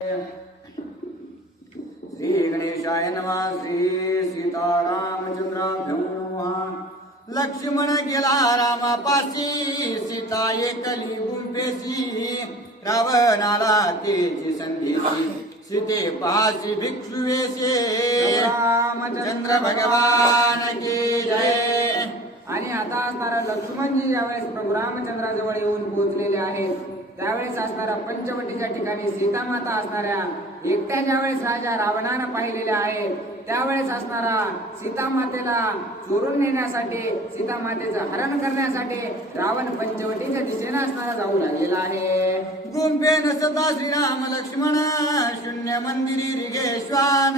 श्री गणेशाय नमः. श्री सीतारामचंद्राभ्यं नमः. लक्ष्मण गेला रामापाशी, सीता एकली गुंफेसी. रावणाला तेची संधीची, सीते पाशी भिक्षुवेशे. रामचंद्र भगवान की जय. आणि आता असणारा लक्ष्मणजी ज्यावेळेस प्रभू रामचंद्राजवळ येऊन पोहोचलेले आहेत, त्यावेळेस असणारा पंचवटीच्या ठिकाणी सीतामाता असणाऱ्या एकट्या ज्यावेळेस राजा रावणानं पाहिलेल्या आहेत, त्यावेळेस असणारा सीतामातेला चोरून नेण्यासाठी, सीतामातेचं हरण करण्यासाठी रावण पंचवटीच्या दिशेने असणारा जाऊ लागलेला आहे. गुंफे नसता श्रीराम लक्ष्मण, शून्य मंदिरी रिगेश्वान.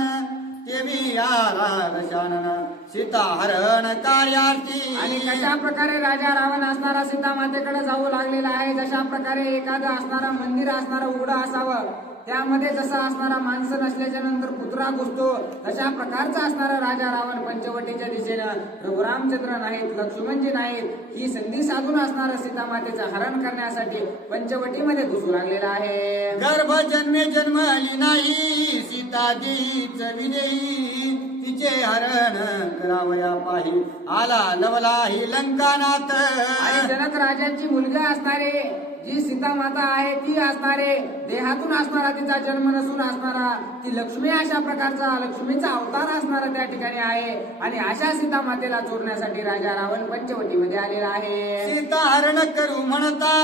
देवी आला शानन, सीता हरण कार्यार्थी. आणि कशा प्रकारे राजा रावण असणारा सीतामातेकडे जाऊ लागलेला आहे, जशा प्रकारे एखादं असणारा मंदिर असणारा उघडं असावं, त्यामध्ये जसं असणारा माणसं नसल्याच्या नंतर पुत्रा घुसतो, तशा प्रकारचा असणारा राजा रावण पंचवटीच्या दिशेनं प्रभू रामचंद्र नाहीत, लक्ष्मणजी नाहीत, ही संधी साधून असणारा सीतामातेचं हरण करण्यासाठी पंचवटीमध्ये घुसू लागलेला आहे. गर्भ जन्मे जन्मली नाही, सीता देईच विदेही. तिचे हरण करावया पाही, आला लवला ही लंकानाथ. आणि जनक राजांची मुलगी असणारे जी सीतामाता आहे, ती असणारे देहातून असणारा तिचा जन्म नसून असणारा ती लक्ष्मी, अशा प्रकारचा लक्ष्मीचा अवतार असणारा त्या ठिकाणी आहे. आणि अशा सीतामातेला चोरण्यासाठी राजा रावण पंचवटीमध्ये आलेला आहे. सीता हरण करू म्हणता,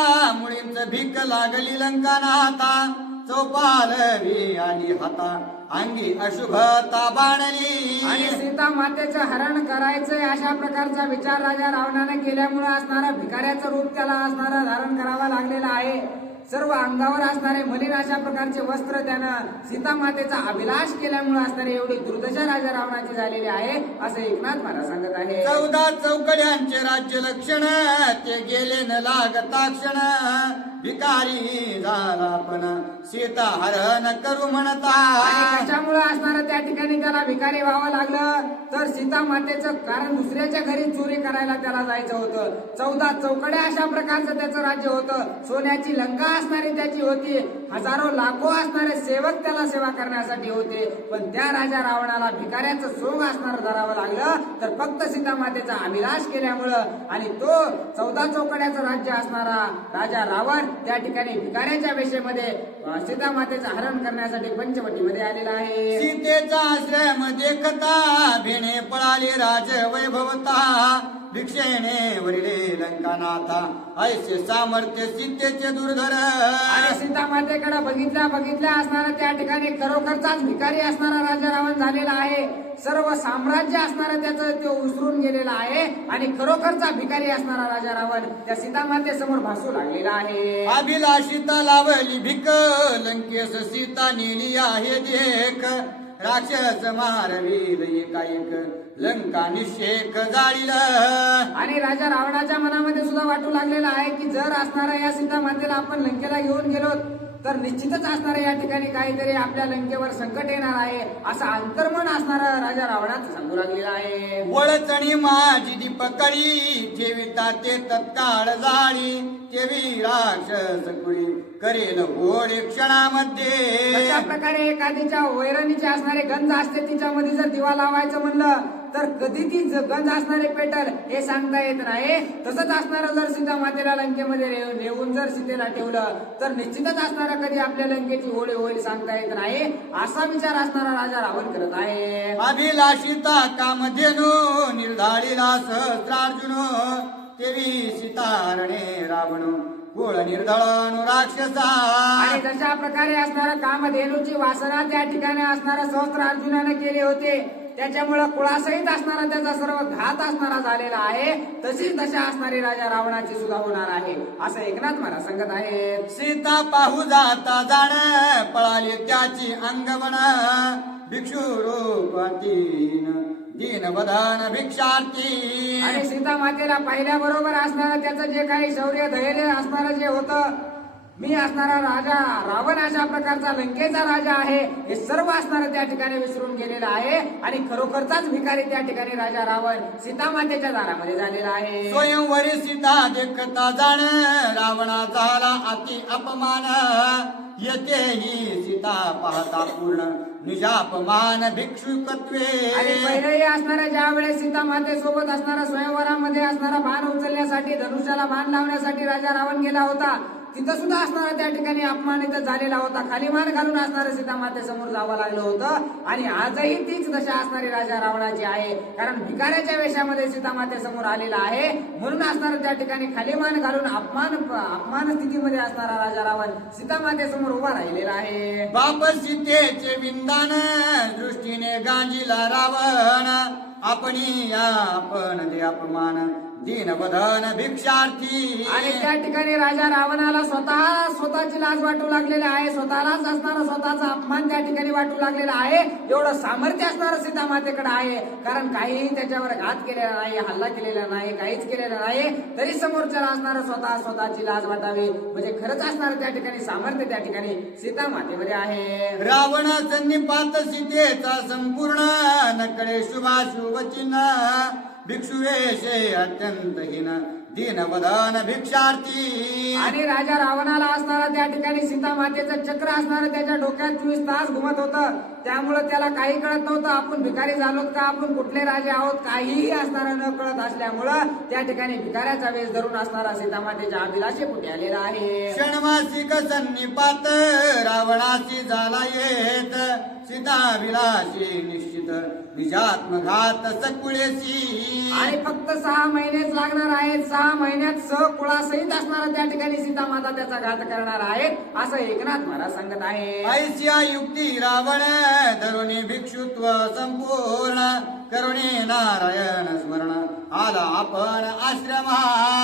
मुळींच भीक लागली लंकानाथा. चौपाल आली हाता, अंगी अशुभता बाणली. आणि सीता मातेचं हरण करायचंय अशा प्रकारचा विचार राजा रावणाने केल्यामुळे असणारा भिकाऱ्याचं रूप त्याला असणारा धारण करावा लागलेला आहे. सर्व अंगावर असणारे मलिन अशा प्रकारचे वस्त्र त्यानं सीता मातेचा अभिलाष केल्यामुळे असणारे एवढी दुर्दशा राजा रावणाची झालेली आहे, असं एकनाथ महाराज सांगत आहे. 14 चौकड्यांचे राज्य लक्षण, ते गेले न लागता क्षण. भिकारी झाला पण सीता हरण करू म्हणता. आणि कशामुळे असणारं त्या ठिकाणी त्याला भिकारी व्हावं लागलं, तर सीता मातेचं कारण दुसऱ्याच्या घरी चोरी करायला त्याला जायचं होतं. 14 चौकड्या अशा प्रकारचं त्याचं राज्य होतं. सोन्याची लंका असणारी त्याची होती. हजारो लाखो असणारे सेवक त्याला सेवा करण्यासाठी होते. पण त्या राजा रावणाला भिकाऱ्याचं सोंग असणारं धरावं लागलं, तर फक्त सीता मातेचा अभिलाष केल्यामुळं आणि तो 14 चौकड्याचं राज्य असणारा राजा रावण त्या ठिकाणी भिकाऱ्याच्या वेशेमध्ये सीता मातेचं हरण करण्यासाठी पंचवटीमध्ये आलेला आहे. सीतेचा आश्रम देखता, भेणे पळाले राज वैभवता. भिक्षेने वरिले लंकानाथा, ऐसे सामर्थ्य सीतेचे दुर्धर. आणि सीता मातेकडे बघितल्या असणारा त्या ठिकाणी खरोखरचाच भिकारी असणारा राजा रावण झालेला आहे. सर्व साम्राज्य असणारा त्याचं तो उसरून गेलेला आहे आणि खरोखरचा भिकारी असणारा राजा रावण त्या सीता मातेसमोर भासू लागलेला आहे. अभिलाषिता लावली भिक, लंकेश सीता नेली आहे देख. राक्षस मारवील एकाएक, लंका निषेक जाळील. आणि राजा रावणाच्या मनामध्ये सुद्धा वाटू लागलेला आहे की जर असणारा या सीता मातेला आपण लंकेला घेऊन गेलो तर निश्चितच असणारा या ठिकाणी काहीतरी आपल्या लंकेवर संकट येणार आहे, असा अंतर्मन असणारा राजा रावणाचं सांगू लागलेला आहे. वळचणी माझी दीपकळी, जेविता ते तत्काळ जाळी. तेवी राक्षस कुळी करेल होळी क्षणामध्ये. अशा प्रकारे एखादीच्या वैरणीचे असणारे गंज असते, तिच्यामध्ये जर दिवा लावायचं म्हणलं तर कधी ती गंज असणारे पेटल हे सांगता येत नाही. तसंच असणारं जर सीता मातेला लंकेमध्ये नेऊन जर सीतेला ठेवलं तर निश्चितच असणारा कधी आपल्या लंकेची होळी होईल सांगता येत नाही, असा विचार असणारा राजा रावण करत आहे. अभिलाषिता कामधेनु, निर्धाळीला सहस्रार्जुन. तेवी सीतारणे रावण, गोळ निर्धळण राक्षसा. आणि तशा प्रकारे असणारा कामधेनूची वासना त्या ठिकाणी असणारा सहस्त्र अर्जुनाने केले होते, त्याच्यामुळे कुळासहित असणारा त्याचा सर्व घात असणारा झालेला आहे. तशीच दशा असणारी राजा रावणाची सुद्धा होणार आहे, असं एकनाथ महाराज सांगत आहेत. सीता पाहू जाता जाण, पळाली त्याची अंगवण. भिक्षु रूपातीन, दीनवदन भिक्षार्थी. आणि सीता मातेला पाहिल्याबरोबर असणारं त्याचं जे काही शौर्य धैर्य असणारं जे होतं, मी असणारा राजा रावण अशा प्रकारचा लंकेचा राजा आहे, हे सर्व असणारं त्या ठिकाणी विसरून गेलेलं आहे. आणि खरोखरचाच भिकारी त्या ठिकाणी राजा रावण सीता मातेच्या दारामध्ये झालेला आहे. स्वयंवरी सीता देखता जाण, रावणा झाला अति अपमान. येते ही सीता पाहता पूर्ण निजापमान भिक्षुकत्वे. आणि पहिलेही असणाऱ्या ज्या वेळेस सीता माते सोबत असणारा स्वयंवरामध्ये असणारा बाण उचलण्यासाठी धनुष्याला बाण लावण्यासाठी राजा रावण गेला होता, तिथं सुद्धा असणारा त्या ठिकाणी अपमानित झालेला होता. खाली मान घालून असणाऱ्या सीता मातेसमोर जावं लागलं होतं. आणि आजही तीच दशा असणारी राजा रावणाची आहे. कारण भिकाऱ्याच्या वेशामध्ये सीता मातेसमोर आलेला आहे, म्हणून असणारा त्या ठिकाणी खाली मान घालून अपमान स्थितीमध्ये असणारा राजा रावण सीता मातेसमोर उभा राहिलेला आहे. बाप सीतेचे विंदान दृष्टीने गांजीला रावण. आपण दे अपमान दीनवधन भिक्षार्थी. आणि त्या ठिकाणी राजा रावणाला स्वतःची लाज वाटू लागलेली आहे. स्वतःलाच असणारा स्वतःचा अपमान त्या ठिकाणी वाटू लागलेला आहे. एवढं सामर्थ्य असणारं सीता मातेकडे आहे. कारण काहीही त्याच्यावर घात केलेला नाही, हल्ला केलेला नाही, काहीच केलेलं नाही, तरी समोरच्याला असणारं स्वतःची लाज वाटावी. म्हणजे खरंच असणारं त्या ठिकाणी सामर्थ्य त्या ठिकाणी सीता मातेमध्ये आहे. रावण संनिपात सीतेचा संपूर्ण नकडे शुभाशुभ चिन्ह. भिक्षुवेशे अत्यंत हीन दीनवदन भिक्षार्थी. आणि राजा रावणाला असणारा त्या ठिकाणी सीता मातेचं चक्र असणारं त्याच्या डोक्यात 24 तास घुमत होतं. त्यामुळे त्याला काही कळत नव्हतं आपण भिकारी झालोत का, आपण कुठले राजे आहोत, काहीही असणारं न कळत असल्यामुळं त्या ठिकाणी भिकाऱ्याचा वेश धरून असणारा सीता मातेच्या अभिलाषे कुठे आलेला आहे. क्षणमासिक संनिपात रावणाची झाला येत. सीताभिलाषी निश्चित निजात्मघात सकुळेसी. आणि फक्त 6 महिनेच लागणार आहेत. 6 महिन्यात सहकुळासहित असणारा त्या ठिकाणी सीता माता त्याचा घात करणार आहेत, असं एकनाथ महाराज सांगत आहे. ऐसिया युक्ती रावण धरुणी भिक्षुत्व संपूर्ण. करुणे नारायण स्मरण आला आपण आश्रमा.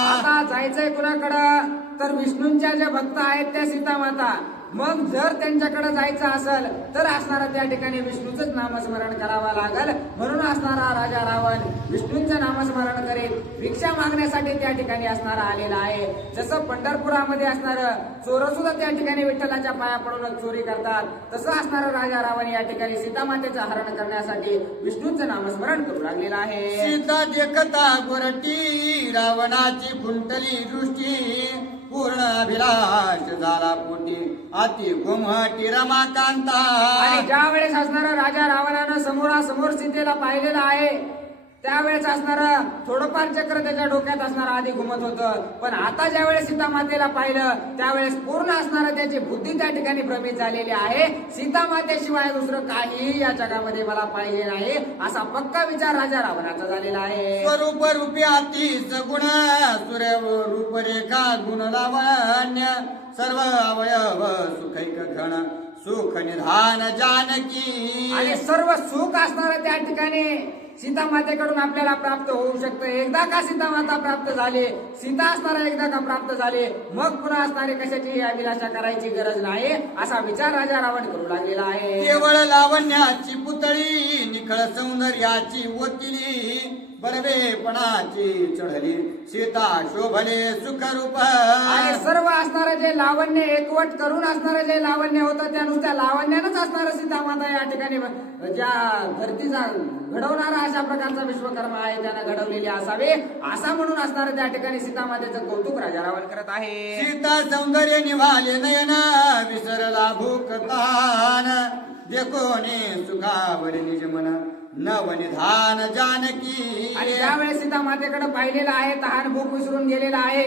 आता जायचंय कुणाकडं, तर विष्णूंच्या ज्या भक्त आहेत त्या सीता माता. मग जर त्यांच्याकडे जायचं असेल तर असणारा त्या ठिकाणी विष्णूचंच नामस्मरण करावं लागल. म्हणून असणारा राजा रावण विष्णूंचं नामस्मरण करेल. भिक्षा मागण्यासाठी त्या ठिकाणी असणारा आलेला आहे. जसं पंढरपुरामध्ये असणारं चोर सुद्धा त्या ठिकाणी विठ्ठलाच्या पाया पडून चोरी करतात, तसं असणारं राजा रावण या ठिकाणी सीतामातेचं हरण करण्यासाठी विष्णूंचं नामस्मरण करू लागलेलं आहे. सीता देखता गोरटी रावणाची फुंटली दृष्टी. पूर्ण अभिलाष झाला पोटी अति गोमटी रमाकांता. आणि ज्या वेळेस असणारा राजा रावणानं समोरासमोर सीतेला पाहिलेलं आहे, त्यावेळेस असणारं थोडंफार चक्र त्याच्या डोक्यात असणारं आधी घुमत होतं. पण आता ज्या वेळेस सीता मातेला पाहिलं त्यावेळेस पूर्ण असणारं त्याची बुद्धी त्या ठिकाणी भ्रमित झालेली आहे. सीता मातेशिवाय दुसरं काहीही या जगामध्ये मला पाहिजे नाही, असा पक्का विचार राजा रावणाचा झालेला आहे. स्वरूप रूपी अति सगुण सूर्य रूपरेखा गुण लावण्य. सर्व अवयव सुखैक घण सुख निधान जानकी. आणि सर्व सुख असणारं त्या ठिकाणी सीता मातेकडून आपल्याला प्राप्त होऊ शकतं. एकदा का सीता माता प्राप्त झाली, सीता असणारा एकदा का प्राप्त झाले, मग पुन्हा असणारे कशाची अभिलाषा करायची गरज नाही, असा विचार राजा रावण करू लागलेला आहे. केवळ लावण्याची पुतळी निखळ सौंदर्याची ओतिली. बरवेपणाची चढली सीता शोभले सुखरूप. आणि सर्व असणारं जे लावण्य एकवट करून असणारं जे लावण्य होतं त्या नुसत्या लावण्यानंच असणारं सीता माता या ठिकाणी ज्या धरतीचा घडवणारा अशा प्रकारचा विश्वकर्मा आहे त्यानं घडवलेली असावे, असा म्हणून असणारं त्या ठिकाणी सीता मातेचं कौतुक राजा रावण करत आहे. सीता सौंदर्य निभाले नयन विसरला भूक तहान. देखोने सुखावले निज मन नवनिधान जानकी. आणि ज्यावेळेस सीता मातेकडे पाहिलेलं आहे तहान भूक विसरून गेलेला आहे.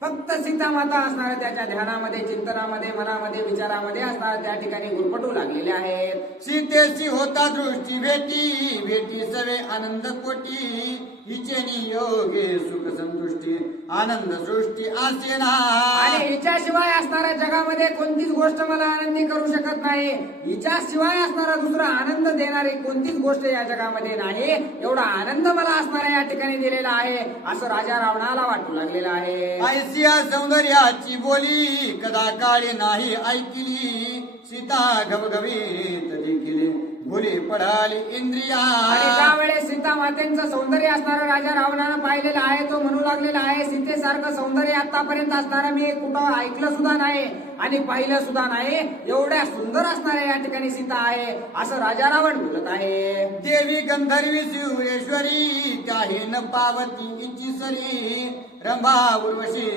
फक्त सीता माता असणाऱ्या त्याच्या ध्यानामध्ये, चिंतनामध्ये, मनामध्ये, विचारामध्ये असणाऱ्या त्या ठिकाणी गुरपटू लागलेले आहेत. सीतेची होता दृष्टी भेटी भेटी सवे आनंद कोटी. हिचे नियोगे सुख संतुष्टी आनंद सृष्टी आसेना. आणि हिच्याशिवाय असणाऱ्या जगामध्ये कोणतीच गोष्ट मला आनंदी करू शकत नाही. हिच्याशिवाय असणारा दुसरा आनंद देणारी कोणतीच गोष्ट या जगामध्ये नाही. एवढा आनंद मला असणाऱ्या या ठिकाणी दिलेला आहे, असं राजा रावणाला वाटू लागलेलं आहे. ऐसिया सौंदर्याची बोली कदा काळी नाही ऐकली. सीता घवघवीत देखील भुली पडाली इंद्रिया. आणि त्यावेळेस सीता मातेचं सौंदर्य असणारा राजा रावणानं पाहिलेला आहे. तो म्हणू लागलेला आहे, सीतेसारखं सौंदर्य आतापर्यंत असणारं मी कुठं ऐकलं सुद्धा नाही आणि पाहिलं सुद्धा नाही. एवढ्या सुंदर असणाऱ्या या ठिकाणी सीता आहे असं राजा रावण बोलत आहे. देवी गंधर्वी शिवरेश्वरी त्याही न पावती इची सरी रंभा उर्वशी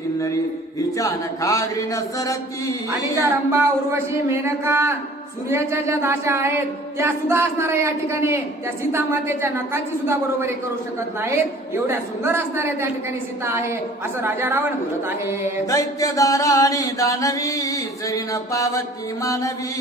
किन्नरी हिच्या नखाग्री न सरती. आणि त्या रंभा उर्वशी मेनका सूर्याच्या ज्या दाशा आहेत त्या सुद्धा असणाऱ्या या ठिकाणी त्या सीता मातेच्या नखाची सुद्धा बरोबरी करू शकत नाहीत. एवढ्या सुंदर असणाऱ्या त्या ठिकाणी सीता आहे असं राजा रावण बोलत आहे. दैत्यदारा आणि दानवी सरीन पावती मानवी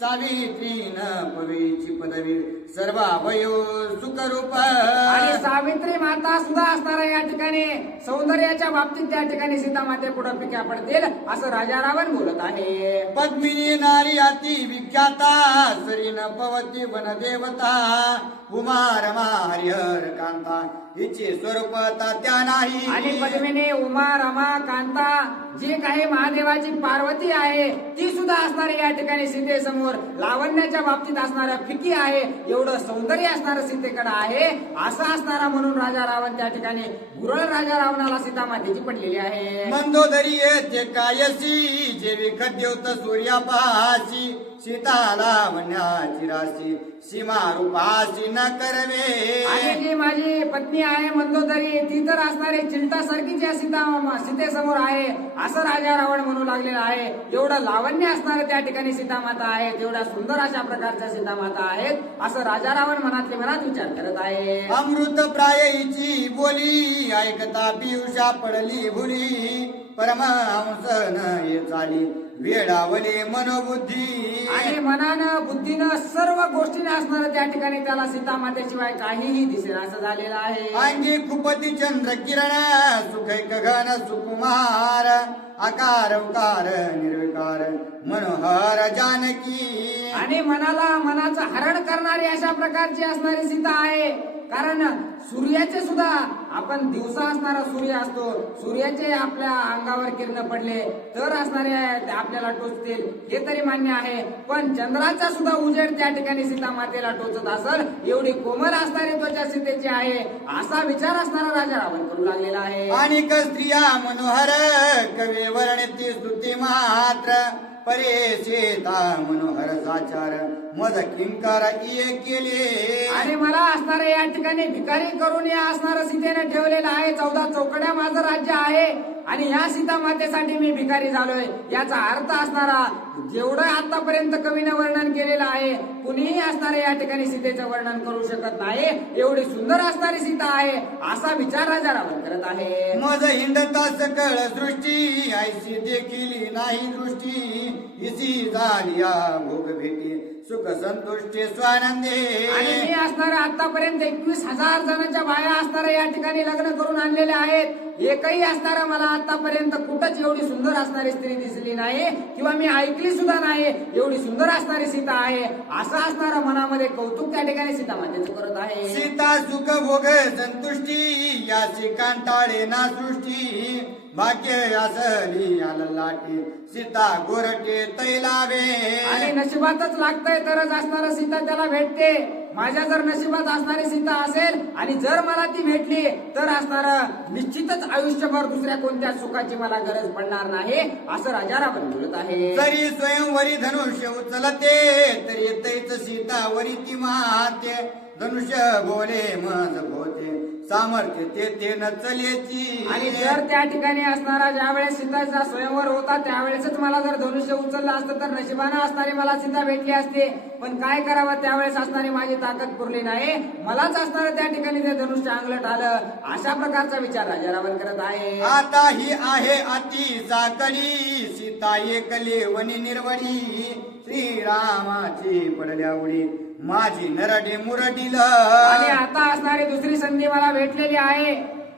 सावित्री न पवीची पदवी सर्वावयो सुखरूप. आणि सावित्री माता सुद्धा असणाऱ्या या ठिकाणी सौंदर्याच्या बाबतीत त्या ठिकाणी सीता माते पुढे पिक्या पडतील असं राजा रावण बोलत आहे. पद्मिनी नारी अति विख्याता सरीन पवती वनदेवता उमा रमा हरिहर कांता हिची स्वरूपता त्या नाही. आणि पद्मिनी उमा रमा कांता जी काही महादेवाची पार्वती आहे ती सुद्धा असणारी या ठिकाणी सीतेसमोर लावण्याच्या बाबतीत असणाऱ्या फिकी आहे. एवढं सौंदर्य असणारं सीतेकडे आहे असं असणारा म्हणून राजा रावण त्या ठिकाणी गुरळ राजा रावणाला सीता मातेची पडलेली आहे. मंदोदरी येथे कायसी जेवी खद्योत सूर्यापाशी सीताला वन्याची राशी सीमा रूपाशी न करवे. आणि जी माझी पत्नी आहे मंदोदरी ती तर असणारी चिंतासारखी ज्या सीतेसमोर आहे असं राजा रावण म्हणू लागलेला आहे. एवढं लावण्य असणारं त्या ठिकाणी सीता माता आहेत, एवढ्या सुंदर अशा प्रकारच्या सीता माता आहेत असं राजा रावण मनातले मनात विचार करत आहे. अमृत प्रायची बोली ऐकता पियुषा पडली भुली परमहंस न ये चाली वेळावली मनोबुद्धी. आणि मनानं बुद्धीनं सर्व गोष्टीने असणारं त्या ठिकाणी त्याला सीता मातेशिवाय काहीही दिसेना असं झालेलं आहे. अंगी कुपती चंद्र किरण सुखैक घन सुकुमार आकार उकार निर्विकार मनोहर जानकी. आणि मनाचं हरण करणारी अशा प्रकारची असणारी सीता आहे. कारण सूर्याचे सुद्धा आपण दिवसा असणारा सूर्य असतो, सूर्याचे आपल्या अंगावर किरण पडले तर असणारे आपल्याला टोचतील हे तरी मान्य आहे. पण चंद्राचा सुद्धा उजेड त्या ठिकाणी सीता मातेला टोचत असेल एवढी कोमल असणारी त्वचा सीतेची आहे असा विचार असणारा राजा रावण करू लागलेला आहे. आणि स्त्रिया मनोहर कवी वर्णिती स्तुती मात्र परे सीता मनोहर साचार मज किंकार ये केले. आणि मला असणारे या ठिकाणी भिकारी करून या असणारं सीतेने ठेवलेलं आहे. 14 चौकड्या माझं राज्य आहे आणि ह्या सीता मातेसाठी मी भिकारी झालोय. याचा अर्थ असणारा जेवढं आतापर्यंत कवीनं वर्णन केलेलं आहे कुणीही असणारे या ठिकाणी सीतेचं वर्णन करू शकत नाही. एवढी सुंदर असणारी सीता आहे असा विचार राजा रावण करत आहे. मज हिंडता सकळ सृष्टी ऐशी देखील नाही दृष्टी इसी झाली भोग भेटी सुख संतुष्टी स्वानंदे. आणि मी असणाऱ्या आतापर्यंत 21,000 जणांच्या बाया असणाऱ्या या ठिकाणी लग्न करून आणलेल्या आहेत. एकही असणारा मला आतापर्यंत कुठंच एवढी सुंदर असणारी स्त्री दिसली नाही किंवा मी ऐकली सुद्धा नाही. एवढी सुंदर असणारी सीता आहे असं असणारा मनामध्ये कौतुक त्या ठिकाणी सीता मातेचं करत आहे. सीता सुख भोग संतुष्टी याची कांटाळे ना सृष्टी भाग्य असली लाटी सीता गोरटे तैलावे. आणि नशिबातच लागतंय तरच असणारा सीता त्याला भेटते. माझ्या जर नशिबात असणारी सीता असेल आणि जर मला ती भेटली तर असणारं निश्चितच आयुष्यभर दुसऱ्या कोणत्या सुखाची मला गरज पडणार नाही असं राजा रावण बोलत आहे. जरी स्वयंवरी धनुष्य उचलते तरी तैच सीता वरी ती माते धनुष्य बोले मज भोते सामर्थ्य ते नचलेची. आणि जर त्या ठिकाणी असणारा ज्यावेळेस सीताचा स्वयंवर होता त्यावेळेसच मला जर धनुष्य उचललं असतं तर नशिबानं असणारी मला सीता भेटली असते. पण काय करावं त्यावेळेस असणारी माझी ताकद पुरली नाही. मलाच असणारं त्या ठिकाणी ते धनुष्य अंगलट आलं अशा प्रकारचा विचार राजा रावण करत आहे. आता ही आहे अति साकडी सीता एकले वनी निर्वडी श्रीरामाची पडल्या उडी माझी नरडी मुरडील. आणि आता असणारी दुसरी संधी मला भेटलेली आहे.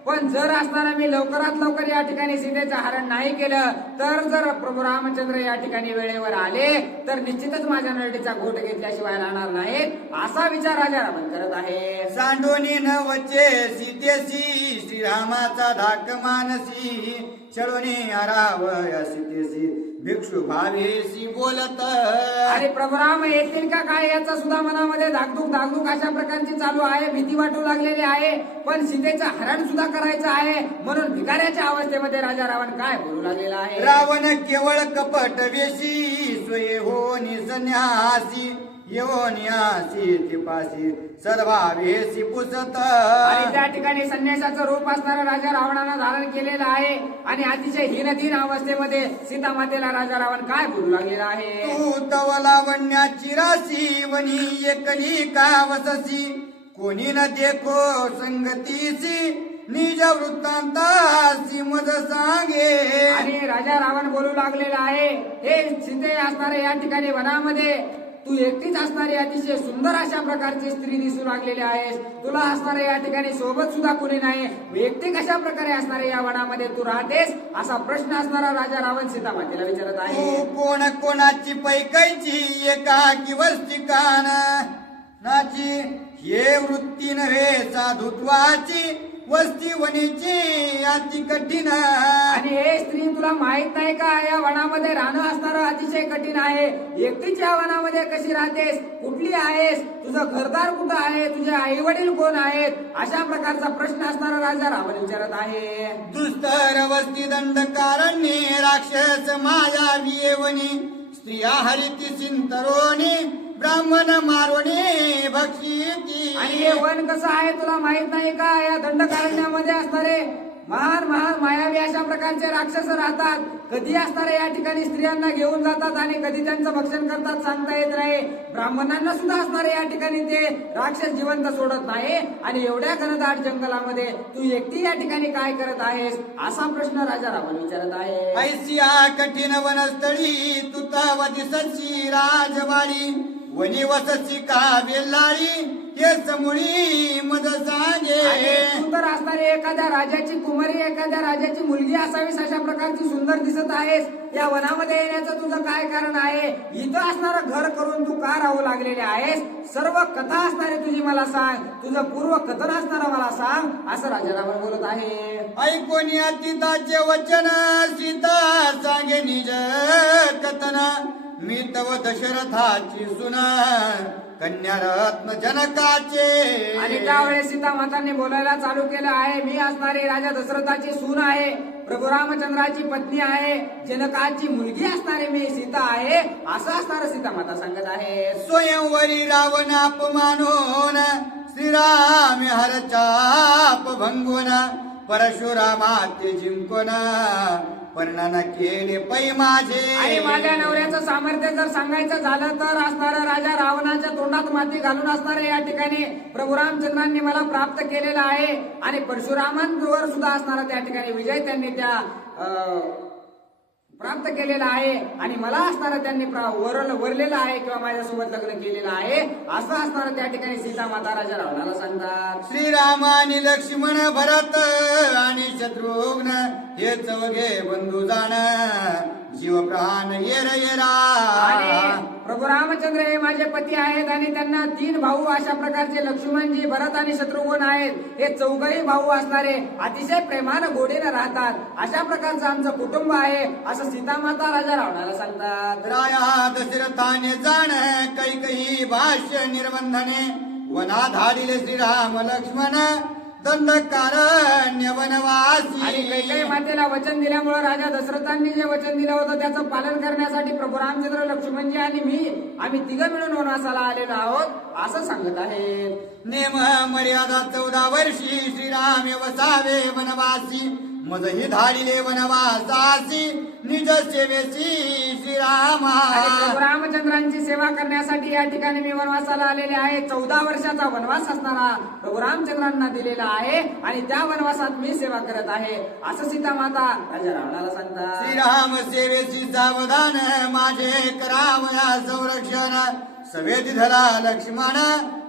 पण जर असताना मी लवकरात लवकर या ठिकाणी सीतेचं हरण नाही केलं तर जर प्रभू रामचंद्र या ठिकाणी वेळेवर आले तर निश्चितच माझ्या नरडीचा घोट घेतल्याशिवाय राहणार नाहीत असा विचार राजा रावण करत आहे. सांडोनी न वचे सीतेसी श्रीरामाचा धाक मानसी छळोनी हराव या सीतेसी भिक्षू भावेशी बोलत आणि प्रभुराम येतील का काय याचा सुद्धा मनामध्ये धाकधूक अशा प्रकारची चालू आहे, भीती वाटू लागलेली आहे. पण सीतेचं हरण सुद्धा करायचं आहे म्हणून भिकाऱ्याच्या अवस्थेमध्ये राजा रावण काय बोलू लागलेला आहे. रावण केवळ कपट वेशी स्वये होनी संन्यासी येवनियासी तिपासी सर्वावेशी पुसत. आणि त्या ठिकाणी संन्यासाचं रूप असणारा राजा रावणानं धारण केलेलं आहे आणि अतिशय हीनदीन अवस्थेमध्ये सीता मातेला राजा रावण काय बोलू लागलेला आहे. तू तव लावण्याची राशी वनी एकली का वससी कोणी न देखो संगतीसी निज वृत्तांतासी मज सांगे. आणि राजा रावण बोलू लागलेला आहे, हे सीते असणारे या ठिकाणी वनामध्ये तू एकटीच असणारी अतिशय सुंदर अशा प्रकारची स्त्री दिसू लागलेली आहेस. तुला असणारे या ठिकाणी सोबत सुद्धा कुणी नाही, एकटी कशा प्रकारे असणारे या वनामध्ये तू राहतेस असा प्रश्न असणारा राजा रावण सीता मातेला विचारत आहे. तू कोण कोणाची पैकायची एकाकी वस्तिकान नाची हे वृत्ती नव्हे साधुत्वाची वस्ती वनीची अति कठीण. आणि हे स्त्री तुला माहित नाही का या वनामध्ये राहणं असणारं अतिशय कठीण आहे. एकटीच या वनामध्ये कशी राहतेस, कुठली आहेस, तुझं घरदार कुठं आहे, तुझे आई वडील कोण आहेत अशा प्रकारचा प्रश्न असणारा राजा रावण विचारत आहे. दुस्तर वस्ती दंड कारण्ये राक्षस मायावी येवनी स्त्रिया हरिती सिंतरोनी ब्राह्मण मारवणे भक्षिती. आणि हे वन कसं आहे तुला माहित नाही का, या दंडकारण्यामध्ये असणारे महान मायावी अशा प्रकारचे राक्षस राहतात. कधी असणारे या ठिकाणी स्त्रियांना घेऊन जातात आणि कधी त्यांचं भक्षण करतात सांगता येत नाही. ब्राह्मणांना सुद्धा असणारे या ठिकाणी ते राक्षस जिवंत सोडत नाही. आणि एवढ्या घनदाट जंगलामध्ये तू एकटी या ठिकाणी काय करत आहेस असा प्रश्न राजा रावण विचारत आहे. ऐसिया कठीण वनस्थळी तुतवती सची राजवाडी वनी वसची का वेल्लाळी हे समोळी मद सांगे. सुंदर असणारी एखाद्या राजाची कुमारी एखाद्या राजाची मुलगी असावीस अशा प्रकारची सुंदर दिसत आहेस. या वनामध्ये येण्याचं तुझं काय कारण आहे, इथं असणारं घर करून तू का राहू लागलेले आहेस, सर्व कथा असणारी तुझी मला सांग, तुझं पूर्व कथन असणारा मला सांग असं राजा रावण बोलत आहे. ऐकोनी अतिताचे वचन सीता सांगे निज कथन मी तव दशरथाची सुन कन्या रत्न जनकाचे. आणि त्यावेळेस सीता मातांनी बोलायला चालू केलं आहे, मी असणारी राजा दशरथाची सून आहे, प्रभू रामचंद्राची पत्नी आहे, जनकाची मुलगी असणारी मी सीता आहे असं असणारं सीता माता सांगत आहे. स्वयंवरी रावण अपमानून श्रीराम हर चाप भंगून परशुरामाते जिंकून वर्णन केले पै माझे. आणि माझ्या नवऱ्याचं सामर्थ्य जर सांगायचं झालं तर असणारं राजा रावणाच्या तोंडात माती घालून असणारे या ठिकाणी प्रभू रामचंद्रांनी मला प्राप्त केलेला आहे. आणि परशुरामांवर सुद्धा असणारा त्या ठिकाणी विजय त्यांनी त्या प्राप्त केलेला आहे. आणि मला असणारं त्यांनी वरलेलं आहे किंवा माझ्यासोबत लग्न केलेलं आहे असं असणारं त्या ठिकाणी सीता माता राजा रावणाला सांगतात. श्रीराम आणि लक्ष्मण भरत आणि शत्रुघ्न हे चौघे बंधू जाण जीव प्राण येर येरा. आणि प्रभू रामचंद्र हे माझे पती आहेत आणि त्यांना 3 भाऊ अशा प्रकारचे लक्ष्मणजी भरत आणि शत्रुघ्न आहेत. हे चौघही भाऊ असणारे अतिशय प्रेमानं गोडीनं राहतात अशा प्रकारचं आमचं कुटुंब आहे असं सीता माता राजा रावणाला सांगतात. राया दशरथाने जाण कैकही भाष्य निर्बंधने वना धाडिले श्रीराम लक्ष्मण दंडकारण्य वनवासी. आणि कैकेयी मातेला वचन दिल्यामुळे राजा दशरथांनी जे वचन दिलं होतं त्याचं पालन करण्यासाठी प्रभू रामचंद्र लक्ष्मणजी आणि आम्ही तिघं मिळून वनवासाला आलेलो आहोत असं सांगत आहे. नेम मर्यादा 14 वर्षी श्रीराम वसावे वनवासी मजही धाडिले वनवासासी निज सेवेसी श्रीरामा. प्रभू रामचंद्रांची सेवा करण्यासाठी या ठिकाणी मी वनवासाला आलेले आहे. 14 वर्षाचा वनवास असणारा प्रभू रामचंद्रांना दिलेला आहे आणि त्या वनवासात मी सेवा करत आहे असं सीता माता राजा रावणाला सांगतात. श्रीराम सेवेसी सावधान माझे करावया संरक्षण सवेदी धरा लक्ष्मण